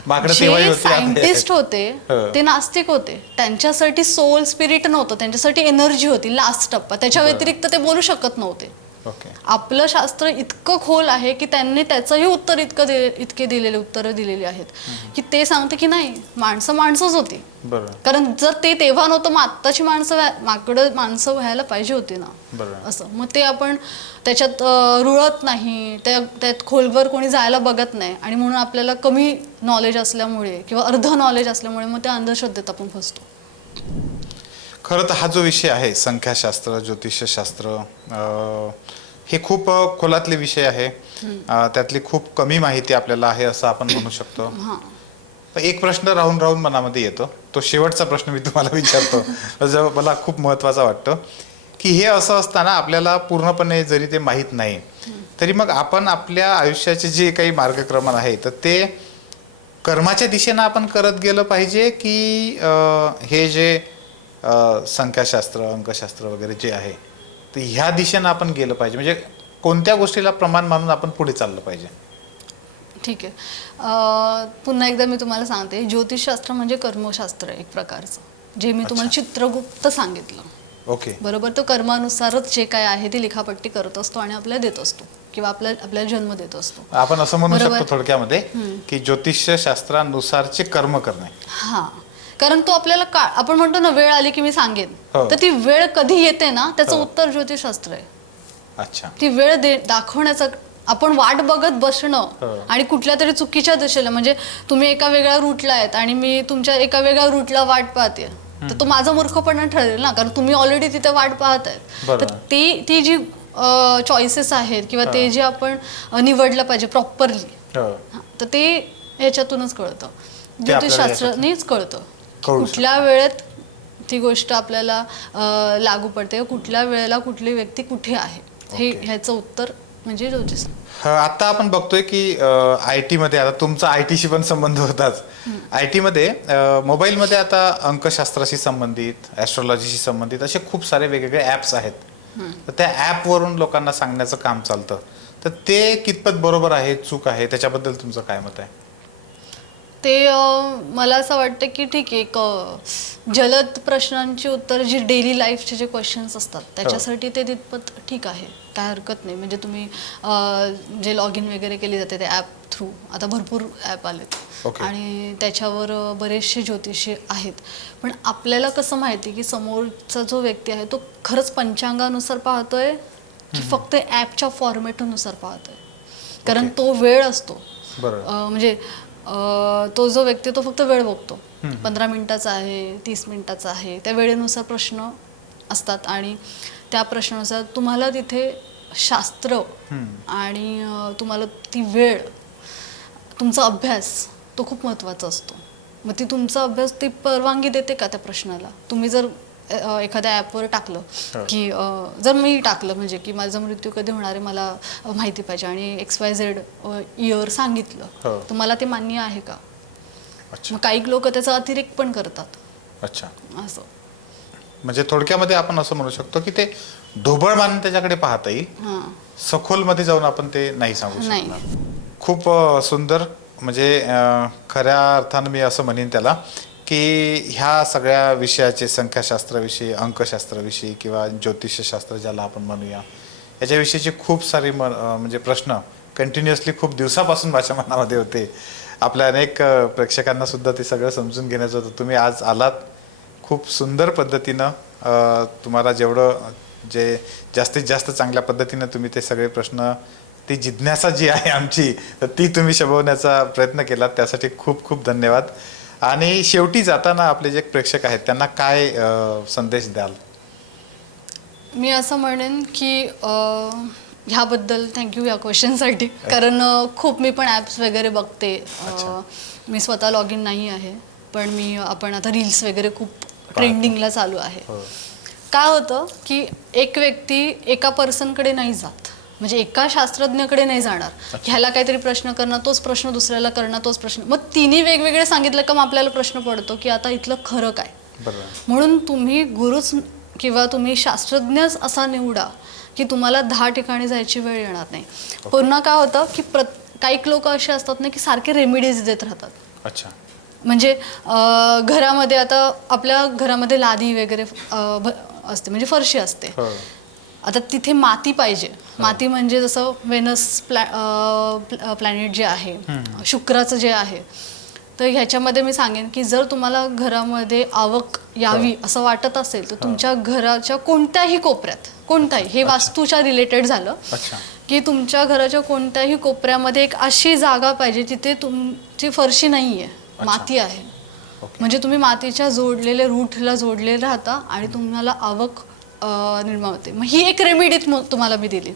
माकडं तेव्हाही जे होती, आता सायंटिस्ट होते हो. ते नास्तिक होते. त्यांच्यासाठी सोल स्पिरिट नव्हतं, त्यांच्यासाठी एनर्जी होती लास्ट टप्पा. त्याच्या व्यतिरिक्त ते बोलू शकत नव्हते. ओके. आपलं शास्त्र इतकं खोल आहे की त्यांनी त्याचंही उत्तर इतके दिलेले उत्तरं दिलेली आहेत की ते सांगते की नाही, माणसं माणसंच होती. बरोबर. कारण जर ते तेव्हा नव्हतं, मग आत्ताची माकडं माणसं व्हायला पाहिजे होती ना. बरोबर. असं मग ते आपण त्याच्यात रुळत नाही, त्यात खोलवर कोणी जायला बघत नाही, आणि म्हणून आपल्याला कमी नॉलेज असल्यामुळे किंवा अर्ध नॉलेज असल्यामुळे मग त्या अंधश्रद्धेत आपण फसतो. खरं तर हा जो विषय आहे संख्याशास्त्र, ज्योतिषशास्त्र, हे खूप खोलातले विषय आहे. त्यातली खूप कमी माहिती आपल्याला आहे असं आपण म्हणू शकतो. हां. पण एक प्रश्न राहून राहून मनामध्ये येतो, तो शेवटचा प्रश्न मी तुम्हाला विचारतो जो मला खूप महत्त्वाचा वाटतो, की हे असं असताना आपल्याला पूर्णपणे जरी ते माहीत नाही तरी मग आपण आपल्या आयुष्याचे जे काही मार्गक्रमण आहे तर ते कर्माच्या दिशेनं आपण करत गेलं पाहिजे, की हे जे संख्याशास्त्र, अंकशास्त्र वगैरे जे आहे तर ह्या दिशेनं आपण गेलं पाहिजे, म्हणजे कोणत्या गोष्टीला प्रमाण मानून आपण पुढे चाललं पाहिजे? ठीक आहे. पुन्हा एकदा मी तुम्हाला सांगते, ज्योतिषशास्त्र म्हणजे कर्मशास्त्र आहे एक प्रकारचं, जे मी तुम्हाला चित्रगुप्त सांगितलं. ओके. बरोबर. तो कर्मानुसारच जे काय आहे ती लिखापट्टी करत असतो आणि आपल्याला देत असतो किंवा आपल्याला जन्म देत असतो. आपण असं म्हणू बरोबर. शकतो थोडक्यामध्ये की ज्योतिषशास्त्रानुसारचे कर्म करणे. हा, कारण तो आपल्याला आपण म्हणतो ना, वेळ आली की मी सांगेन, हो. तर ती वेळ कधी येते ना त्याचं हो. उत्तर ज्योतिषशास्त्र आहे. अच्छा. ती वेळ दाखवण्याचं, आपण वाट बघत बसणं हो. आणि कुठल्या तरी चुकीच्या दिशेला, म्हणजे तुम्ही एका वेगळ्या रूटला आहेत आणि मी तुमच्या एका वेगळ्या रूटला वाट पाहते, तर तो माझा मूर्खपणा ठरेल ना, कारण तुम्ही ऑलरेडी तिथे वाट पाहत आहेत. बरोबर. तर ती जी चॉईसेस आहेत किंवा ते जे आपण निवडलं पाहिजे प्रॉपरली, हो. तर ते ह्याच्यातूनच कळतं, आपल्याला ज्योतिषशास्त्रानेच कळतं. कळू कुठल्या वेळेत ती गोष्ट आपल्याला लागू पडते, कुठल्या वेळेला कुठली व्यक्ती कुठे आहे, हे ह्याचं उत्तर म्हणजे ज्योतिष. आता आपण बघतोय की IT मध्ये, आता तुमचा IT शी पण संबंध होताच, IT मध्ये मोबाईलमध्ये आता अंकशास्त्राशी संबंधित, ॲस्ट्रॉलॉजीशी संबंधित असे खूप सारे वेगवेगळे ॲप्स आहेत. तर त्या ॲपवरून लोकांना सांगण्याचं काम चालतं, तर ते कितपत बरोबर आहे, चूक आहे, त्याच्याबद्दल तुमचं काय मत आहे? ते मला असं वाटतं की ठीक आहे, एक जलद प्रश्नांची उत्तर, जी डेली लाईफचे जे क्वेश्चन्स असतात त्याच्यासाठी ते तितपत ठीक आहे, काय हरकत नाही. म्हणजे तुम्ही जे लॉग इन वगैरे केली जाते ते ॲप थ्रू, आता भरपूर ॲप आलेत आणि त्याच्यावर बरेचसे ज्योतिषी आहेत. पण आपल्याला कसं माहिती की समोरचा जो व्यक्ती आहे तो खरंच पंचांगानुसार पाहतोय की फक्त ॲपच्या फॉर्मॅटनुसार पाहतोय, कारण तो वेळ असतो. म्हणजे तो जो व्यक्ती तो फक्त वेळ बघतो, 15 मिनिटाचा आहे, 30 मिनिटाचा आहे, त्या वेळेनुसार प्रश्न असतात आणि त्या प्रश्नानुसार तुम्हाला तिथे शास्त्र आणि तुम्हाला ती वेळ, तुमचा अभ्यास तो खूप महत्त्वाचा असतो. मग ती तुमचा अभ्यास ती परवानगी देते का त्या प्रश्नाला? तुम्ही जर एखाद्या ॲपवर टाकलं की जर मी टाकलं म्हणजे की माझा मृत्यू कधी होणार आहे मला माहिती पाहिजे आणि XYZ इयर सांगितलं, तर मला ते मान्य आहे का? मग काही लोक त्याचा अतिरेक पण करतात. अच्छा. असं म्हणजे थोडक्यामध्ये आपण असं म्हणू शकतो की ते ढोबळ मानून त्याच्याकडे पाहता येईल, सखोलमध्ये जाऊन आपण ते नाही सांगू शकणार. खूप सुंदर. म्हणजे खऱ्या अर्थानं मी असं म्हणेन त्याला की ह्या सगळ्या विषयाचे, संख्याशास्त्राविषयी, अंकशास्त्राविषयी किंवा ज्योतिषशास्त्र ज्याला आपण म्हणूया, याच्याविषयीचे खूप सारे म्हणजे प्रश्न कंटिन्युअसली खूप दिवसापासून माझ्या मनामध्ये होते. आपल्या अनेक प्रेक्षकांना सुद्धा ते सगळं समजून घेण्याचं होतं. तुम्ही आज आलात, खूप सुंदर पद्धतीनं तुम्हाला जेवढं जे जास्तीत जास्त चांगल्या पद्धतीनं तुम्ही ते सगळे प्रश्न, ती जिज्ञासा जी आहे आमची, तर ती तुम्ही शमवण्याचा प्रयत्न केलात, त्यासाठी खूप खूप धन्यवाद. आणि शेवटी जाताना आपले जे प्रेक्षक आहेत त्यांना काय संदेश द्याल? मी असं म्हणेन की ह्याबद्दल थँक्यू या क्वेश्चनसाठी, कारण खूप मी पण ॲप्स वगैरे बघते. मी स्वतः लॉग इन नाही आहे, पण आपण आता रील्स वगैरे खूप ट्रेंडिंगला चालू आहे. काय होतं की एक व्यक्ती एका पर्सनकडे नाही जात, म्हणजे एका शास्त्रज्ञकडे नाही जाणार, ह्याला काहीतरी प्रश्न करणं, तोच प्रश्न दुसऱ्याला करणं, तोच प्रश्न, मग तिन्ही वेगवेगळे सांगितलं का मग आपल्याला प्रश्न पडतो की आता इथलं खरं काय. म्हणून तुम्ही गुरुच किंवा तुम्ही शास्त्रज्ञच असा निवडा की तुम्हाला 10 ठिकाणी जायची वेळ येणार नाही. पुन्हा काय होतं की काही लोक असे असतात ना की सारखे रेमेडीज देत राहतात, अच्छा. म्हणजे घरामध्ये आता आपल्या घरामध्ये लादी वगैरे असते म्हणजे फरशी असते. हो. आता तिथे माती पाहिजे. माती म्हणजे जसं वेनस प्लॅनेट जे आहे, शुक्राचं जे आहे, तर ह्याच्यामध्ये मी सांगेन की जर तुम्हाला घरामध्ये आवक यावी असं वाटत असेल तर तुमच्या घराच्या कोणत्याही कोपऱ्यात, कोणताही, हे वास्तूच्या रिलेटेड झालं, अच्छा. की तुमच्या घराच्या कोणत्याही कोपऱ्यामध्ये एक अशी जागा पाहिजे जिथे तुमची फरशी नाही आहे, माती आहे. म्हणजे तुम्ही मातीच्या जोडलेले रूटला जोडलेले राहता आणि तुम्हाला आवक निर्माण होते. मग ही एक रेमेडी तुम्हाला मी दिली.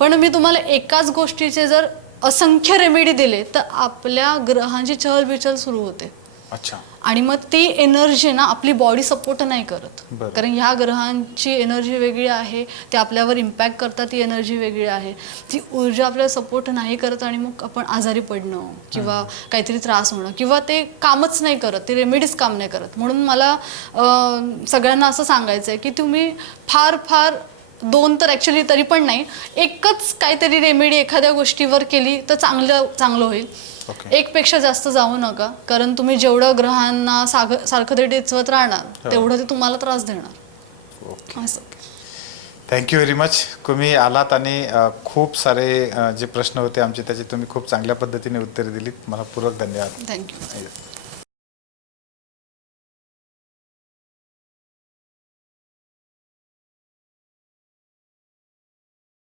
पण मी तुम्हाला एकाच गोष्टीचे जर असंख्य रेमेडी दिले तर आपल्या ग्रहांची चहलबिचल सुरू होते. अच्छा. आणि मग ती एनर्जी ना आपली बॉडी सपोर्ट नाही करत. बरं. कारण ह्या ग्रहांची एनर्जी वेगळी आहे, ते आपल्यावर इम्पॅक्ट करतात, ती एनर्जी वेगळी आहे. ती ऊर्जा आपल्याला सपोर्ट नाही करत आणि मग आपण आजारी पडणं किंवा काहीतरी त्रास होणं किंवा ते कामच नाही करत, ते रेमेडीज काम नाही करत. म्हणून मला सगळ्यांना असं सांगायचं आहे की तुम्ही फार फार 2 तर ॲक्च्युली तरी पण नाही, एकच काहीतरी रेमेडी एखाद्या गोष्टीवर केली तर चांगलं होईल. एक पेक्षा जास्त जाऊ नका, कारण तुम्ही जेवढं ग्रहांना सारखं ते टेचवत राहणार तेवढं ते तुम्हाला त्रास देणार. असं. Thank you very much. तुम्ही आलात आणि खूप सारे जे प्रश्न होते आमचे त्याचे तुम्ही खूप चांगल्या पद्धतीने उत्तरे दिलीत. मला पूर्वक धन्यवाद. थँक्यू.